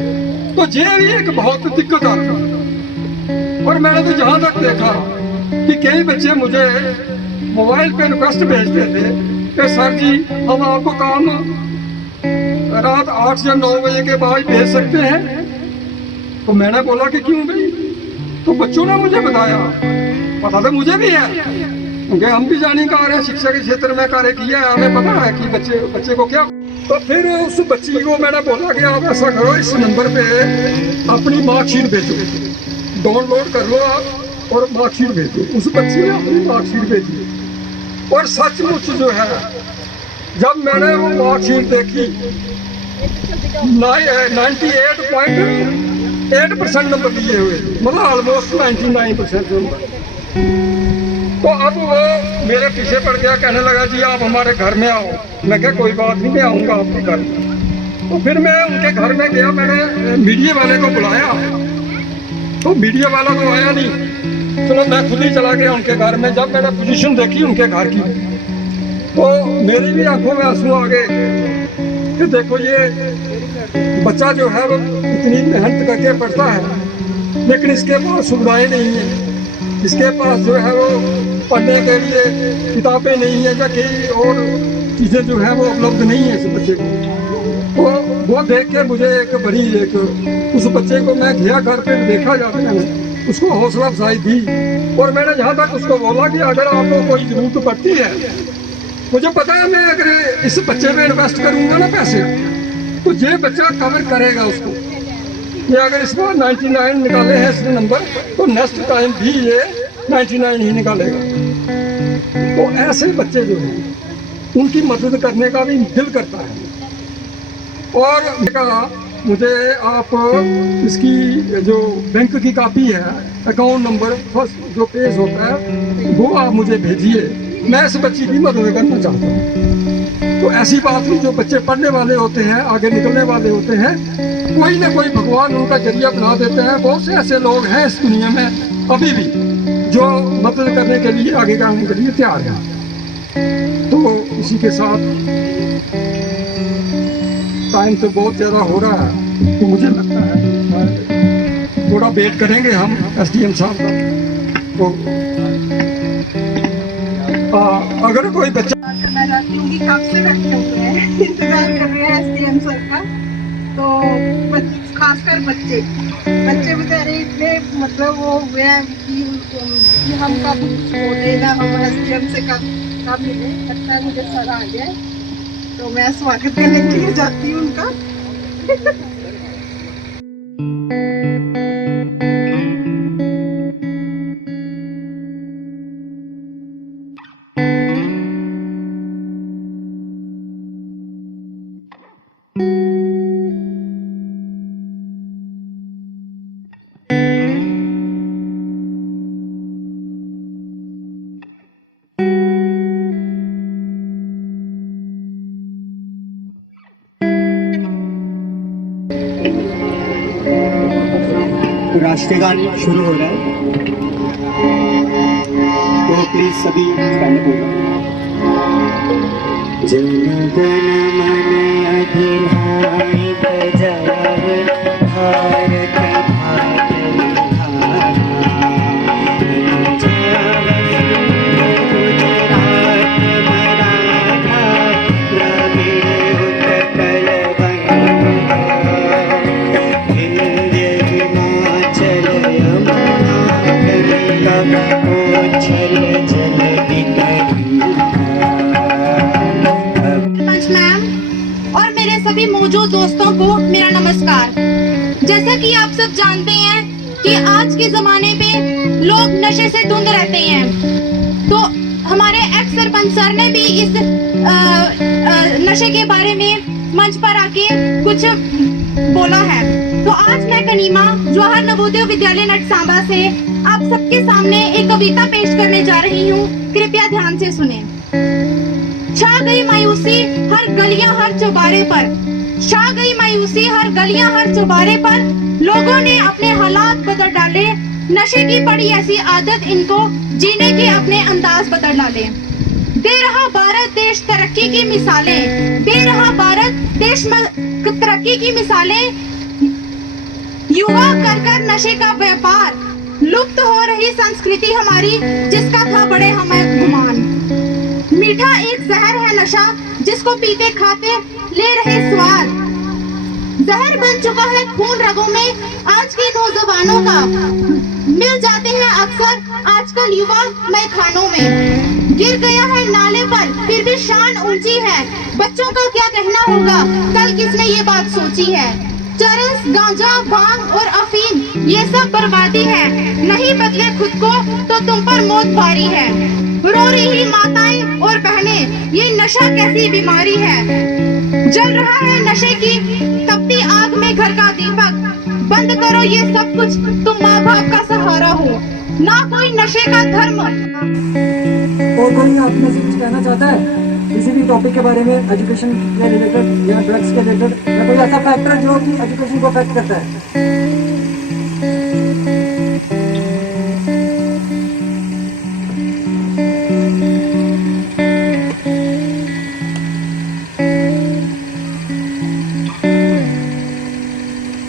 तो ये भी एक बहुत दिक्कत आता है। और मैंने तो जहाँ तक देखा कि कई बच्चे मुझे मोबाइल पे रिक्वेस्ट भेजते थे कि सर जी हम आपको काम रात 8 या 9 बजे के बाद भेज सकते हैं। तो मैंने बोला कि क्यों भाई? तो बच्चों ने मुझे बताया, पता तो मुझे भी है क्योंकि हम भी जानकार हैं, शिक्षा के क्षेत्र में कार्य किया है, हमें पता है कि बच्चे को क्या। तो फिर उस बच्ची को मैंने बोला कि आप ऐसा करो, इस नंबर पे अपनी मार्कशीट भेजो, डाउनलोड कर लो आप और मार्कशीट भेजो। उस बच्ची ने अपनी मार्कशीट भेजी, और सचमुच जो है जब मैंने वो मार्कशीट देखी 98.8% नंबर दिए हुए, मतलब ऑलमोस्ट 99% नंबर। तो अब वो मेरे पीछे पड़ गया, कहने लगा जी आप हमारे घर में आओ। मैं क्या कोई बात नहीं, मैं आऊँगा आपके घर में। तो फिर मैं उनके घर में गया, मैंने मीडिया वाले को बुलाया, तो मीडिया वाला तो आया नहीं, चलो मैं खुद ही चला गया उनके घर में। जब मैंने पोजीशन देखी उनके घर की, तो मेरी भी आंखों में आंसू आ गए कि देखो ये बच्चा जो है वो इतनी मेहनत करके पढ़ता है, लेकिन इसके पास सुविधाएं नहीं है, इसके पास जो है वो पढ़ने के लिए किताबें नहीं है या कई और चीज़ें जो है वो उपलब्ध नहीं है इस बच्चे को। तो वो देख के मुझे एक उस बच्चे को मैं गया घर पे देखा जाता है, उसको हौसला अफजाई दी, और मैंने जहाँ तक उसको बोला कि अगर आपको कोई ज़रूरत पड़ती है, मुझे पता है मैं अगर इस बच्चे में इन्वेस्ट करूँगा ना पैसे, तो ये बच्चा कवर करेगा उसको। ये अगर इस बार 99 निकाले हैं इसने नंबर, तो नेक्स्ट टाइम भी ये 99 ही निकालेगा। तो ऐसे बच्चे जो हैं उनकी मदद करने का भी दिल करता है। और कहा मुझे आप इसकी जो बैंक की कापी है, अकाउंट नंबर फर्स्ट जो पेज होता है वो आप मुझे भेजिए, मैं इस बच्ची की मदद करना चाहता हूँ। तो ऐसी बात नहीं, जो बच्चे पढ़ने वाले होते हैं, आगे निकलने वाले होते हैं, कोई ना कोई भगवान उनका जरिया बना देते हैं। बहुत से ऐसे लोग हैं इस दुनिया में अभी भी जो मदद करने के लिए आगे आने के लिए तैयार हैं। तो इसी के साथ टाइम तो बहुत ज़्यादा हो रहा है, तो मुझे लगता है थोड़ा वेट करेंगे हम SDM साहब का। तो अगर कोई बच्चा मैं रहती हूँ कि कब से बैठे हुए हैं इंतजार कर रहे हैं SDM सर का। तो खासकर बच्चे बेचारे इतने मतलब वो हुए हैं कि हम कब बोले ना, हम SDM से कब मिले। लगता है मुझे सर आ गया, तो मैं स्वागत करने के लिए जाती हूँ उनका। राष्ट्रीय गान शुरू हो रहा है, तो प्लीज सभी स्टैंड अप हो जाओ। जन गण मन अधिनायक जय भारत भाग्य विधाता, गुजरात मराठा द्रविड़ उत्कल बंगा, विंध्य हिमाचल यमुना गंगा उच्छल जलधि पंच मैम और मेरे सभी मौजूद दोस्तों को मेरा नमस्कार। जैसा कि आप सब जानते हैं कि आज के जमाने पे लोग नशे से धुंध रहते हैं, तो हमारे एक्स सरपंच सर ने भी इस नशे के बारे में मंच पर आके कुछ बोला है। तो आज मैं कनीमा जवाहर नवोदय विद्यालय नटसांबा से आप सबके सामने एक कविता पेश करने जा रही हूँ। कृपया ध्यान से सुने। छा गई मायूसी हर गलियां हर चौबारे पर, छा गई मायूसी हर गलियां हर चौबारे पर, लोगों ने अपने हालात बदल डाले, नशे की पड़ी ऐसी आदत इनको जीने के अपने अंदाज बदल डाले। दे रहा भारत देश तरक्की की मिसालें, दे रहा भारत देश तरक्की की मिसालें, युवा कर कर नशे का व्यापार, लुप्त हो रही संस्कृति हमारी जिसका था बड़े हमें गुमान। मीठा एक जहर है नशा जिसको पीते खाते ले रहे स्वाद, जहर बन चुका है खून रगों में आज के नौजवानों का, मिल जाते हैं अक्सर आजकल युवा नए खानों में। गिर गया है नाले पर फिर भी शान ऊंची है, बच्चों का क्या कहना होगा कल किसने ये बात सोची है। चरस गांजा भांग और अफीम ये सब बर्बादी है, नहीं बदले खुद को तो तुम पर मौत भारी है। रो रही माताएं और बहनें ये नशा कैसी बीमारी है, जल रहा है नशे की तपती आग में घर का दीपक, बंद करो ये सब कुछ तुम माँ बाप का सहारा हो, ना कोई नशे का धर्म। और कोई आप में से कुछ कहना चाहता है किसी भी टॉपिक के बारे में, एजुकेशन के रिलेटेड या ड्रग्स के रिलेटेड, या कोई ऐसा फैक्टर जो कि एजुकेशन को अफेक्ट करता है?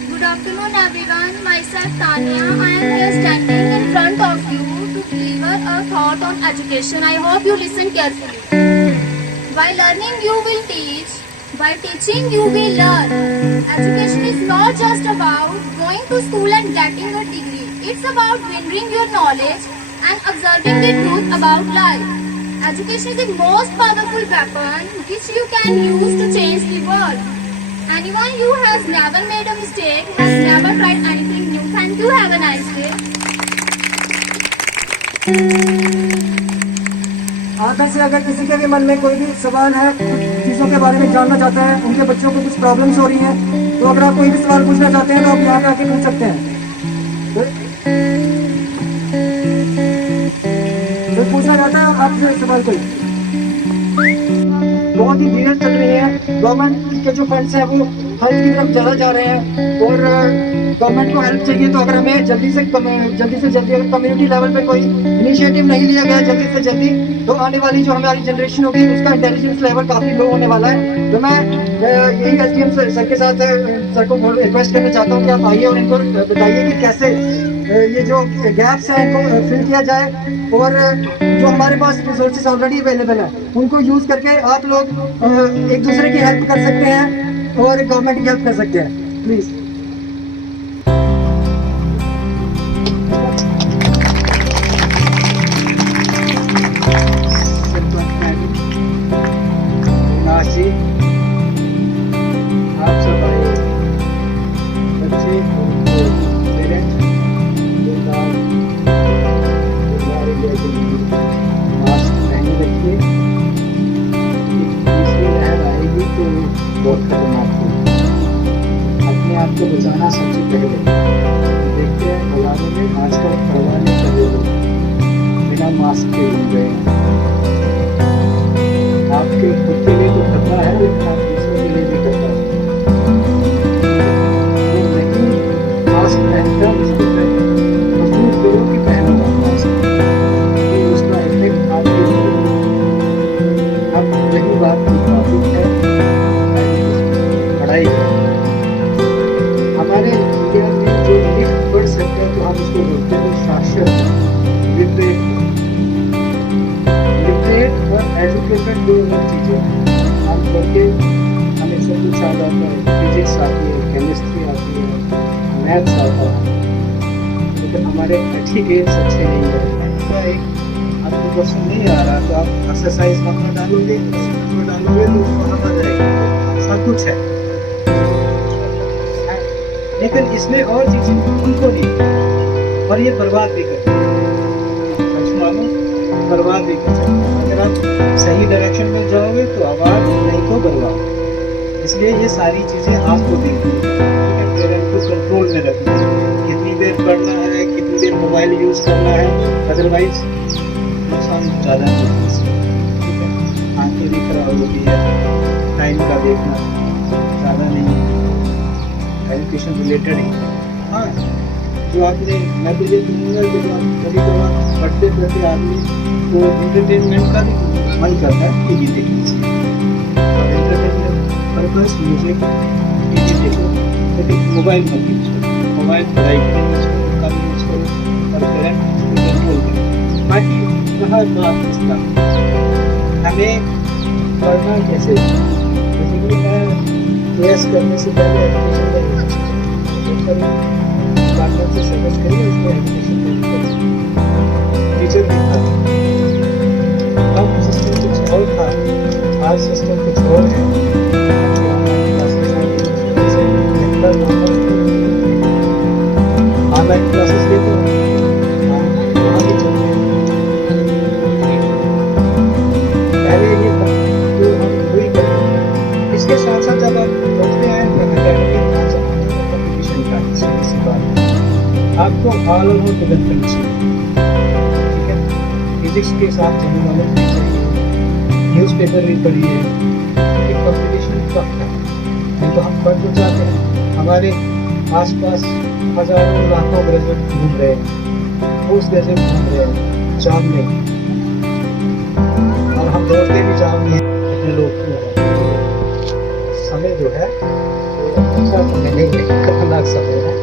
Good afternoon everyone, myself Tanya. I am here standing in front of you to deliver a thought on education. I hope you listen carefully. While learning you will teach, while teaching you will learn. Education is not just about going to school and getting a degree. It's about winnowing your knowledge and observing the truth about life. Education is the most powerful weapon which you can use to change the world. Anyone who has never made a mistake has never tried anything new. Thank you. Have a nice day. आप में से अगर किसी के भी मन में कोई भी सवाल है, चीज़ों के बारे में जानना चाहता है, उनके बच्चों को कुछ प्रॉब्लम्स हो रही हैं, तो अगर आप कोई भी सवाल पूछना चाहते हैं तो आप यहाँ पे आके पूछ सकते हैं। तो पूछना चाहता है आपसे सवाल कोई? बहुत ही धीरे चल रही है, गवर्नमेंट के जो फंड्स हैं वो हेल्थ की तरफ ज़्यादा जा रहे हैं और गवर्नमेंट को हेल्प चाहिए। तो अगर हमें जल्दी से जल्दी अगर कम्युनिटी लेवल पे कोई इनिशिएटिव नहीं लिया गया जल्दी से जल्दी, तो आने वाली जो हमारी जनरेशन होगी उसका इंटेलिजेंस लेवल काफ़ी लो होने वाला है। तो मैं यही एसडीएम सर के साथ सर को रिक्वेस्ट करना चाहता हूँ कि आप आइए और इनको बताइए कि कैसे ये जो गैप्स हैं इनको फिल किया जाए, और जो हमारे पास रिसोर्सेज ऑलरेडी अवेलेबल है उनको यूज़ करके आप लोग एक दूसरे की हेल्प कर सकते हैं और गवर्नमेंट की हेल्प कर सकते हैं। प्लीज़। जी आप सब आए, बच्चे पेरेंट्स मास्क पहने रखिए। तीसरी लहर आएगी तो बहुत खतरनाक होगी। अपने आप को बचाना सबसे पहले। देखते हैं हजारों में आजकल परवाने चले लोग बिना मास्क के घूम रहे हैं। आपके खुद के लिए तो खतरा है, लेकिन आप दूसरों के लिए भी खतरा है। जो नहीं मास्क पहनता उसको मजबूर करो कि पहनो मास्क, कि उसका इफेक्ट आपके लिए। अब यही बात की टॉपिक है पढ़ाई का। हमारे इंडिया में जो लिख पढ़ सकते हैं तो हम उसको बोलते हैं साक्षर, लिटरेट और एजुकेटेड दो अलग चीज़ें हैं। हम पढ़ के हमें सब कुछ आ जाता है, फिजिक्स आती है, केमिस्ट्री आती है, मैथ्स आता है, लेकिन हमारे एथिकेट्स अच्छे नहीं है। तो एक आपको क्वेश्चन नहीं आ रहा तो आप एक्सरसाइज में डालोगे, उसमें डालोगे तो उसको हम आ जाएगा। सब कुछ है, लेकिन इसमें और चीज़ें उनको नहीं, और ये बर्बाद भी करते हैं। सच मानो बर्बाद भी कर सकते हैं। अगर आप सही डायरेक्शन में जाओगे तो आवाज़, नहीं तो बर्बाद। इसलिए ये सारी चीज़ें आपको देखनी है, पेरेंट को कंट्रोल में रखना है, कितनी देर पढ़ना है, कितनी देर मोबाइल यूज़ करना है, अदरवाइज नुकसान ज़्यादा नहीं है। ठीक है, आंखें भी खराब होती है, टाइम का देखना ज़्यादा नहीं है, एजुकेशन रिलेटेड ही। हाँ, जो आपने, मैं तो ये कहूँगा कि जो आप कभी कभार पढ़ते पढ़ते आदमी को एंटरटेनमेंट का भी मन करता है टीवी देखने से, और एंटरटेनमेंट पर्पस म्यूजिक टीवी देखो, लेकिन मोबाइल मत यूज करो। मोबाइल पढ़ाई के लिए यूज करो, कम यूज करो, और पेरेंट उसको कंट्रोल करो। बाकी रहा बात इसका, हमें पढ़ना कैसे, बेसिकली मैं प्रयास करने से पहले एजुकेशन से समझ करिए, उसमें एजुकेशन टीचर भी था। अब सिस्टम कुछ और था, आज सिस्टम कुछ और है। ऑनलाइन क्लासेस लेते हैं, वहाँ भी चलते हैं। पहले ये था जो हम वही करें। इसके साथ साथ जब आप पढ़ते हैं कॉम्पिटिशन का, सीधी बात आपको ऑल ओवर डेवलपमेंट चाहिए। ठीक है, फिजिक्स के साथ जनरल नॉलेज भी चाहिए, न्यूज़पेपर भी पढ़िए, क्योंकि कॉम्पिटिशन टफ है। नहीं तो हम पढ़ तो जाते हैं, हमारे आसपास हजारों लाखों ग्रेजुएट घूम रहे हैं, पोस्ट ग्रेजुएट घूम रहे हैं जॉब में, और हम दौड़ते भी जॉब में कितने लोग समय जो है अच्छा समय नहीं है, खतरनाक समय है।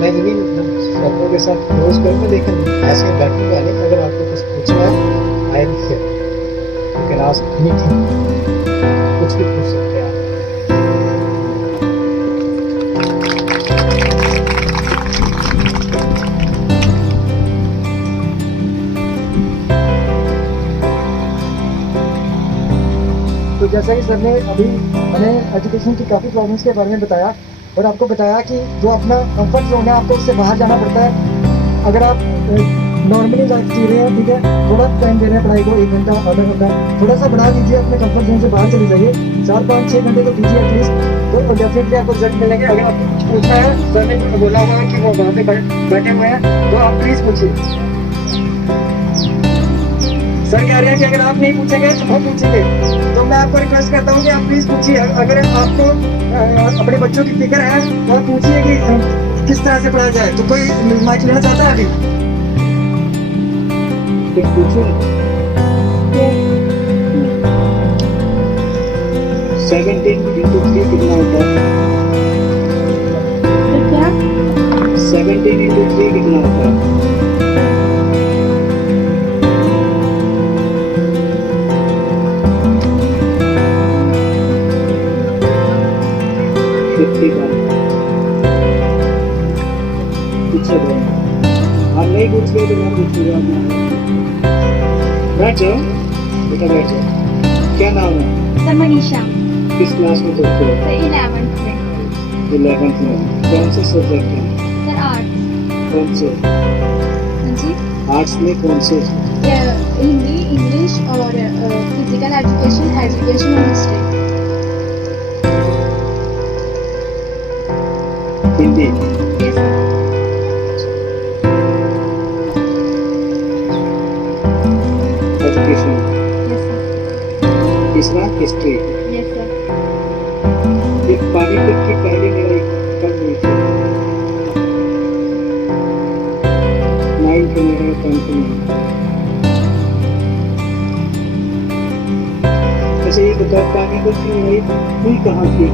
मैं इन्हीं शब्दों के साथ क्लोज करूँगा, लेकिन ऐसे बैठने वाले अगर आपको कुछ पूछना है I am here, you can ask anything, कुछ भी पूछ सकते हैं आप। तो जैसा कि सर ने अभी हमें एजुकेशन की काफ़ी प्रॉब्लम्स के बारे में बताया, और आपको बताया कि जो अपना कंफर्ट जोन है आपको उससे बाहर जाना पड़ता है। अगर आप नॉर्मली लाइफ जी रहे हैं, ठीक है, थोड़ा टाइम दे रहे हैं पढ़ाई को, 1 घंटा आधा घंटा थोड़ा सा बढ़ा दीजिए, अपने कंफर्ट जोन से बाहर चले जाइए, 4, 5, 6 घंटे तो दीजिए एटलीस्ट, तो डेफिनेटली आपको रिजल्ट मिलेंगे। अगर आपको कुछ पूछना है, सर ने बोला हुआ है कि वो वहाँ पे बैठे हुए हैं, तो आप प्लीज़ पूछिए। सर कह रहे हैं कि अगर आप नहीं पूछेंगे तो हम पूछेंगे। तो मैं आपको रिक्वेस्ट करता हूँ कि आप प्लीज पूछिए। अगर आपको अपने बच्चों की फिक्र है तो आप पूछिए कि किस तरह से पढ़ाया जाए। तो कोई माइक लेना चाहता है अभी? कुछ पूछो। 17 into 3 कितना होता है? 17 into 3 कितना होता है? 51। पीछे दो। आप नहीं पूछ गए तो मैं पूछूंगा। बैठ जाओ बेटा, बैठ जाओ। क्या नाम है? सर मनीषा, किस क्लास में पढ़ते हो? सर 11th में। 11th में। कौन से सब्जेक्ट हैं? Sir arts. कौन से? जी आर्ट्स में कौन से? हिंदी, इंग्लिश और फिजिकल एजुकेशन, एजुकेशन और history. Hindi. Yes sir. Education. Yes sir. तीसरा हिस्ट्री। Yes sir. ये पानीपत की पहली लड़ाई कब हुई थी? 9th में है, 10th में है। अच्छा ये बताओ, पानीपत की लड़ाई हुई कहाँ थी?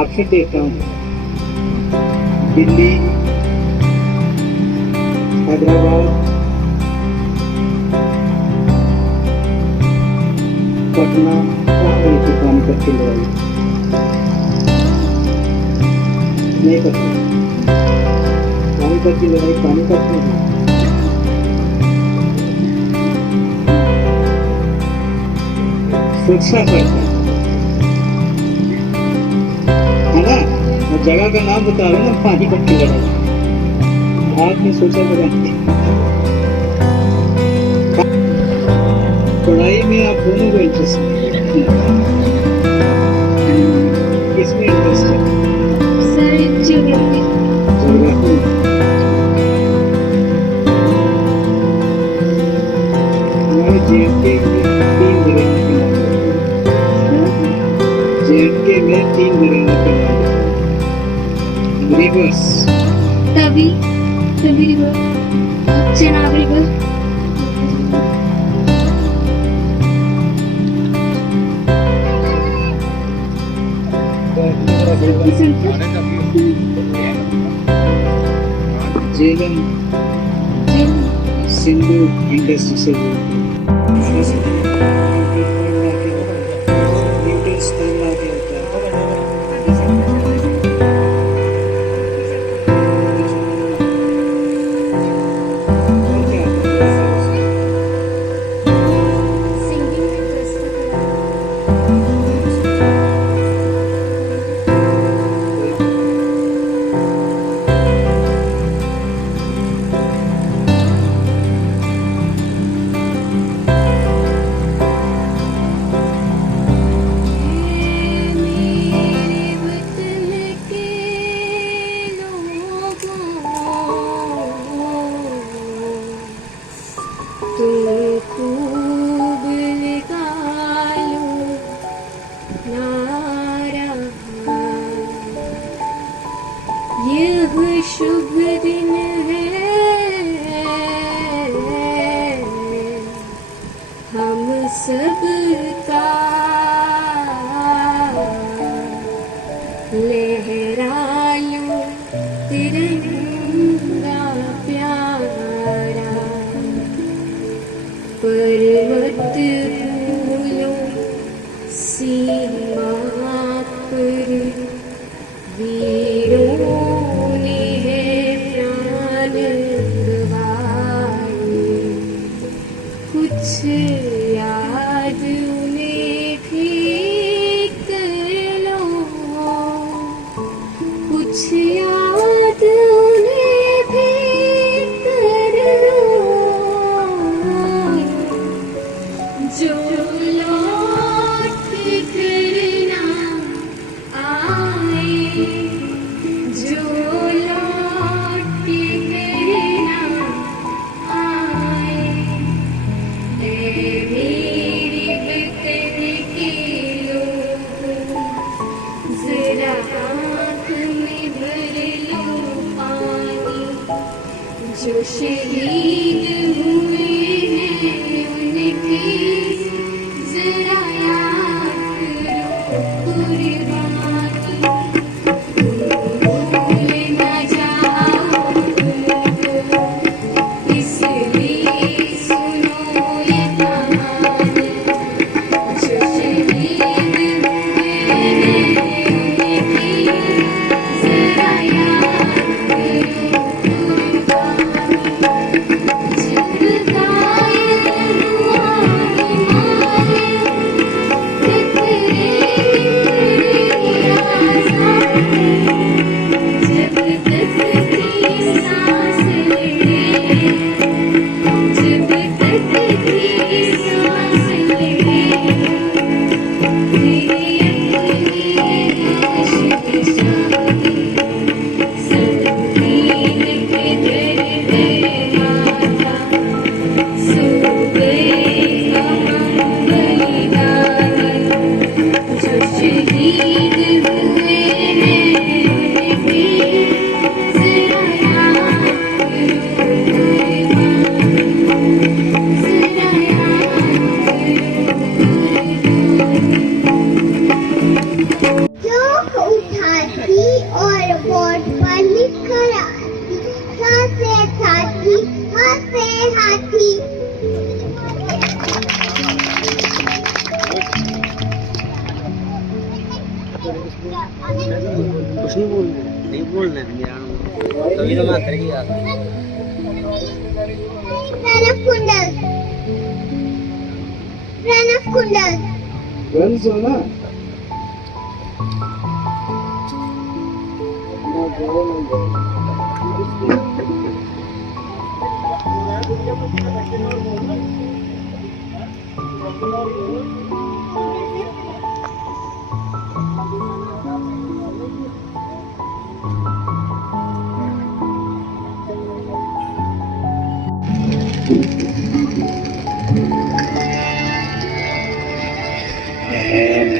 ऑप्शन देता हूँ। दिल्ली, हैदराबाद, पटना। कहाँ हुई थी पानीपत की लड़ाई? नहीं पता। पानीपत की लड़ाई पानीपत में हुई। सोचना पड़ता है ना। मैं जगह का नाम बता रहा हूँ ना, पानीपत की लड़ाई। आपने सोचा लगा। पढ़ाई में आप दोनों को इंटरेस्ट है? किसमें इंटरेस्ट है? Sir geography. ज्योग्राफी। हमारे JNK में 3 जगह के नाम बताओ। JNK में 3 जगह के नाम बताओ। रिवर्स। तभी river, Chenab river. Jhelum, Sindhu, Indus जिसे न्यूटन स्थान लाके होता है। और क्या होता है? सिंगिंग में इंटरेस्ट है। यह शुभ दिन है, हम सब का लहरायो तिरंगा प्यारा, पर मत भूलो सीमा पर वीरों ने है प्राण गवाए, कुछ याद उन्हें भी कर लो, कुछ याद उन्हें भी कर लो, जो लौट कर ना आए, जो लौट कर ना आँख में भर लो पानी, जो शहीद हुए हैं उनकी जरा याद करो कुर्बानी, भूल न जाओ इसलिए सुनो ये कहानी, जो शहीद हुए हैं उनकी जरा याद करो कुर्बानी, जब कायल हुआ हिमालय, बिखरे बिखरे आज़ाद, जब तक थी सांस लड़े, जब तक थी सांस लड़े, तेरे अपने इश्क शादी, सब दीन पे दर माथा, सो गए हम बलिदानी, जो शहीद हुए हैं उनकी जरा याद करो कुर्बानी, जरा याद करो। चौक उठाती और बोर्ड पर लिख कर आती, साथे साथी हाथे हाथी। कुछ नहीं बोलना तभी तो मात्र की याद प्रणव कुंडल, प्रणव कुंडल।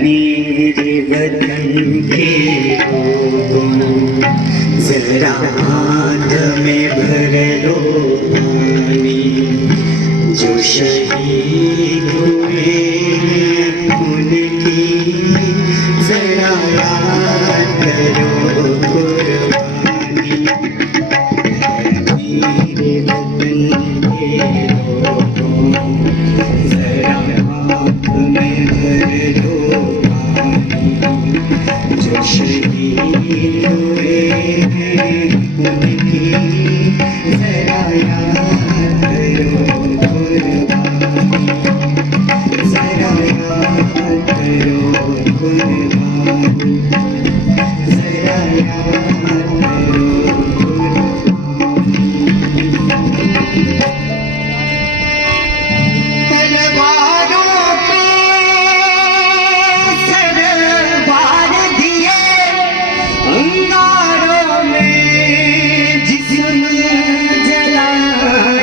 मेरे वतन के लोगों जरा आँख में भर लो पानी, जो शहीद हुए हैं उनकी जरा याद करो कुर्बानी, मेरे वतन के लोगों जरा आँख में भर लो पानी, जो शहीद हुए हैं उनकी जरा याद करो कुर्बानी, जरा याद करो कुर्बानी, जरा याद करो तलवारों पे सर बार दिए, अंगारों में जिस्म जलाए,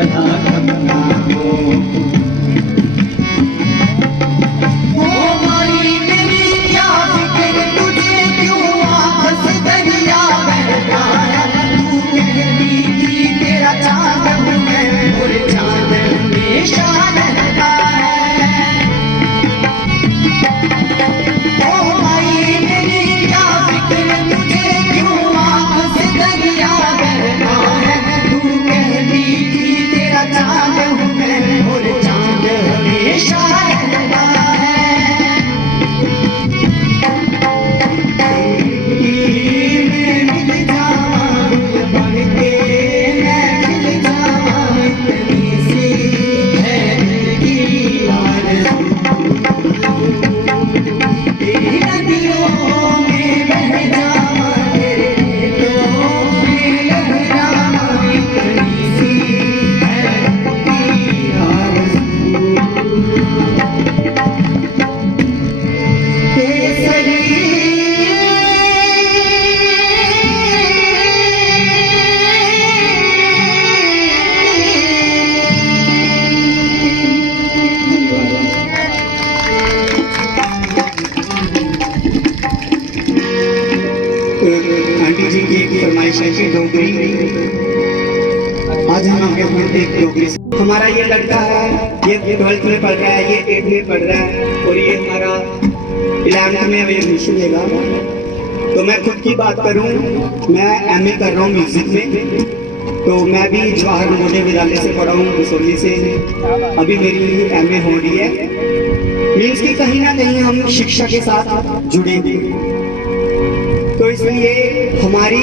बना अपना हो। ओ माई मेरी क्या फिक्र तुझे क्यों आस दरिया बहता है, तू कहती थी तेरा चांद हूँ मैं और चांद हमेशा रहता है। ओ माई मेरी क्या फिक्र तुझे क्यों आस दरिया बहता है, तू कहती थी तेरा चांद हूँ मैं और चांद हमेशा रहता है। मैं मिल जावां बन के, मैं खिल जावां इतनी सी है दिल की आरज़ू। तेरी नदियों में बह जावां, तेरे खेतों में लहरावां इतनी सी है दिल की आरज़ू। आंटी जी की एक फरमाइश है कि डोगरी, आज हम आपके साथ एक डोगरी। हमारा ये लड़का है, ये 12th में पढ़ रहा है, ये 8th में पढ़ रहा है और ये हमारा 11th में अभी एडमिशन लेगा। तो मैं खुद की बात करूं, मैं MA कर रहा हूं म्यूजिक में। तो मैं भी जवाहर नवोदय विद्यालय से पढ़ा हूँ, बसोली से। अभी मेरी MA हो रही है। मीन्स कि कहीं ना कहीं हम शिक्षा के साथ जुड़े हुए, तो इसलिए हमारी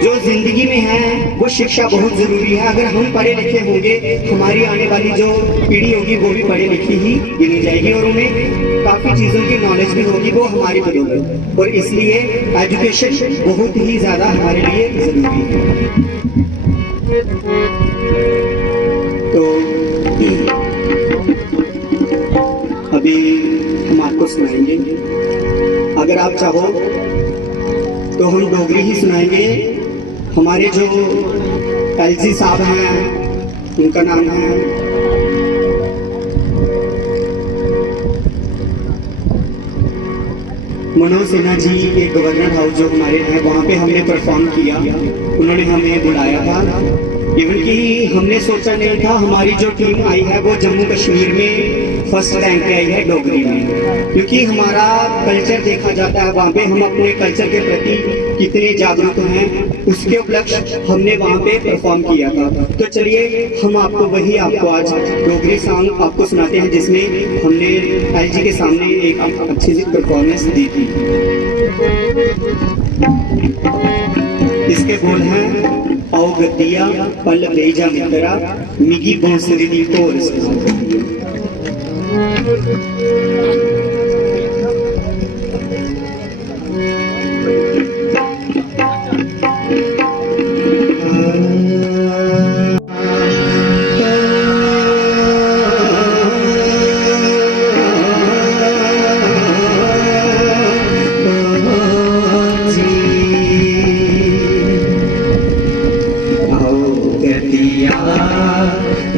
जो जिंदगी में है वो शिक्षा बहुत जरूरी है। अगर हम पढ़े लिखे होंगे, हमारी आने वाली जो पीढ़ी होगी वो भी पढ़े लिखी ही गिनी जाएगी और उन्हें काफी चीजों की नॉलेज भी होगी, वो हमारी बदौलत। और इसलिए एजुकेशन बहुत ही ज्यादा हमारे लिए जरूरी है। तो अभी हम आपको सुनाएंगे, अगर आप चाहो तो हम डोगरी ही सुनाएंगे। हमारे जो LG साहब हैं, उनका नाम है मनोज सिन्हा जी के गवर्नर हाउस जो हमारे हैं, वहाँ पे हमने परफॉर्म किया। उन्होंने हमें बुलाया था। इवन कि हमने सोचा नहीं था, हमारी जो टीम आई है वो जम्मू कश्मीर में फर्स्ट रैंक पे आई है डोगरी में, क्योंकि हमारा कल्चर देखा जाता है वहाँ पे, हम अपने कल्चर के प्रति कितने जागरूक हैं उसके उपलक्ष्य हमने वहाँ पे परफॉर्म किया था। तो चलिए हम आपको आज डोगरी सॉन्ग आपको सुनाते हैं, जिसमें हमने LG के सामने एक अच्छी सी परफॉर्मेंस दी थी। इसके बोल हैं, आओ गद्दिया पल बेजा मित्रा मिगी बांसुरी दी ढोल सुना।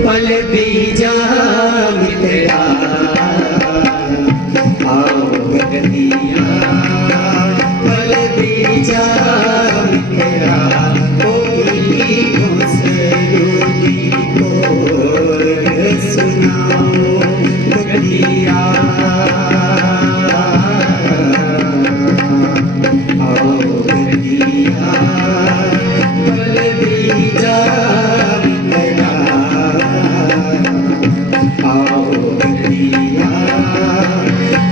पल बीजा मित्रा, आओ गद्दिया पल बीजा मित्रा, कोई बांसुरी ढोल सुनाओ गद्दिया। आओ गद्दिया पल बीजा मित्रा, आओ गद्दिया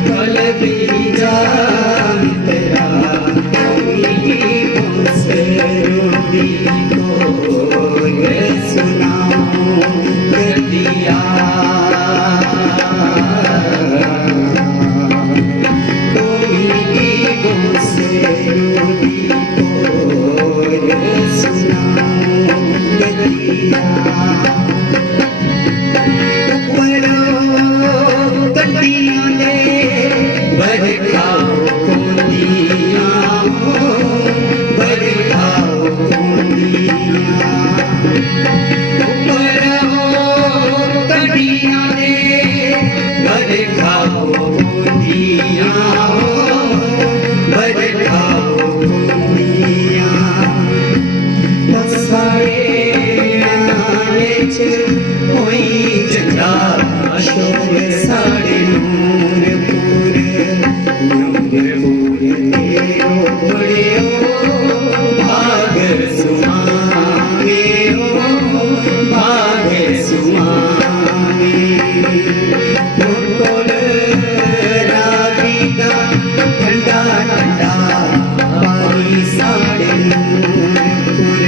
पल बीजा मित्रा, कोई बांसुरी ढोल सुनाओ गद्दिया। कोई बांसुरी ढोल सुनाओ गद्दिया। कंडियां ले बरखाओ कोंदियां हो, बरखाओ कोंदियां। शोभे साड़े नूरपुर नूरपुर तेरो बड़ियो भाग सुमावे ओ भाग सुमावे मुकुल रागी का ठंडा ठंडा पानी साड़े नूरपुर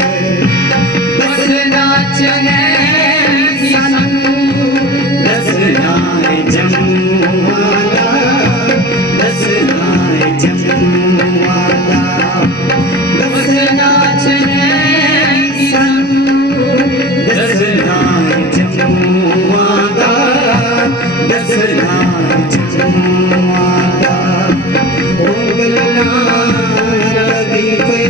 बस नाचने दसनाए जमुआदा दसनाए जमुआदा बस नाचने दसनाए जमुआदा दसनाए जमुआदा ओ गल्ला रवि पे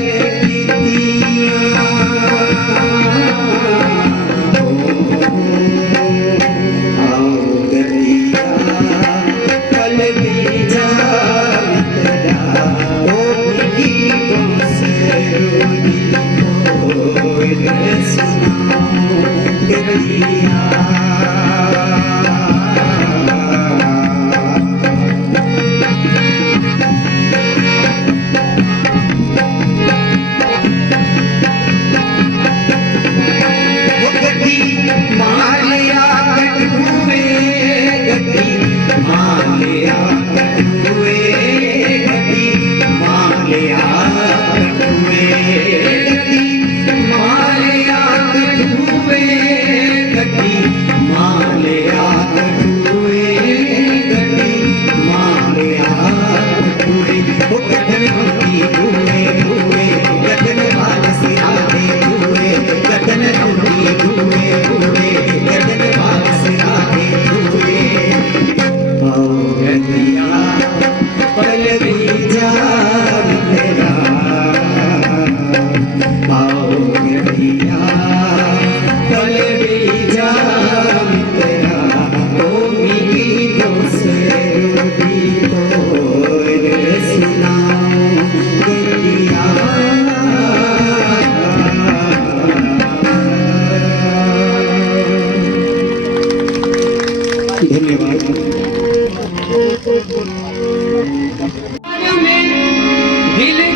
दिल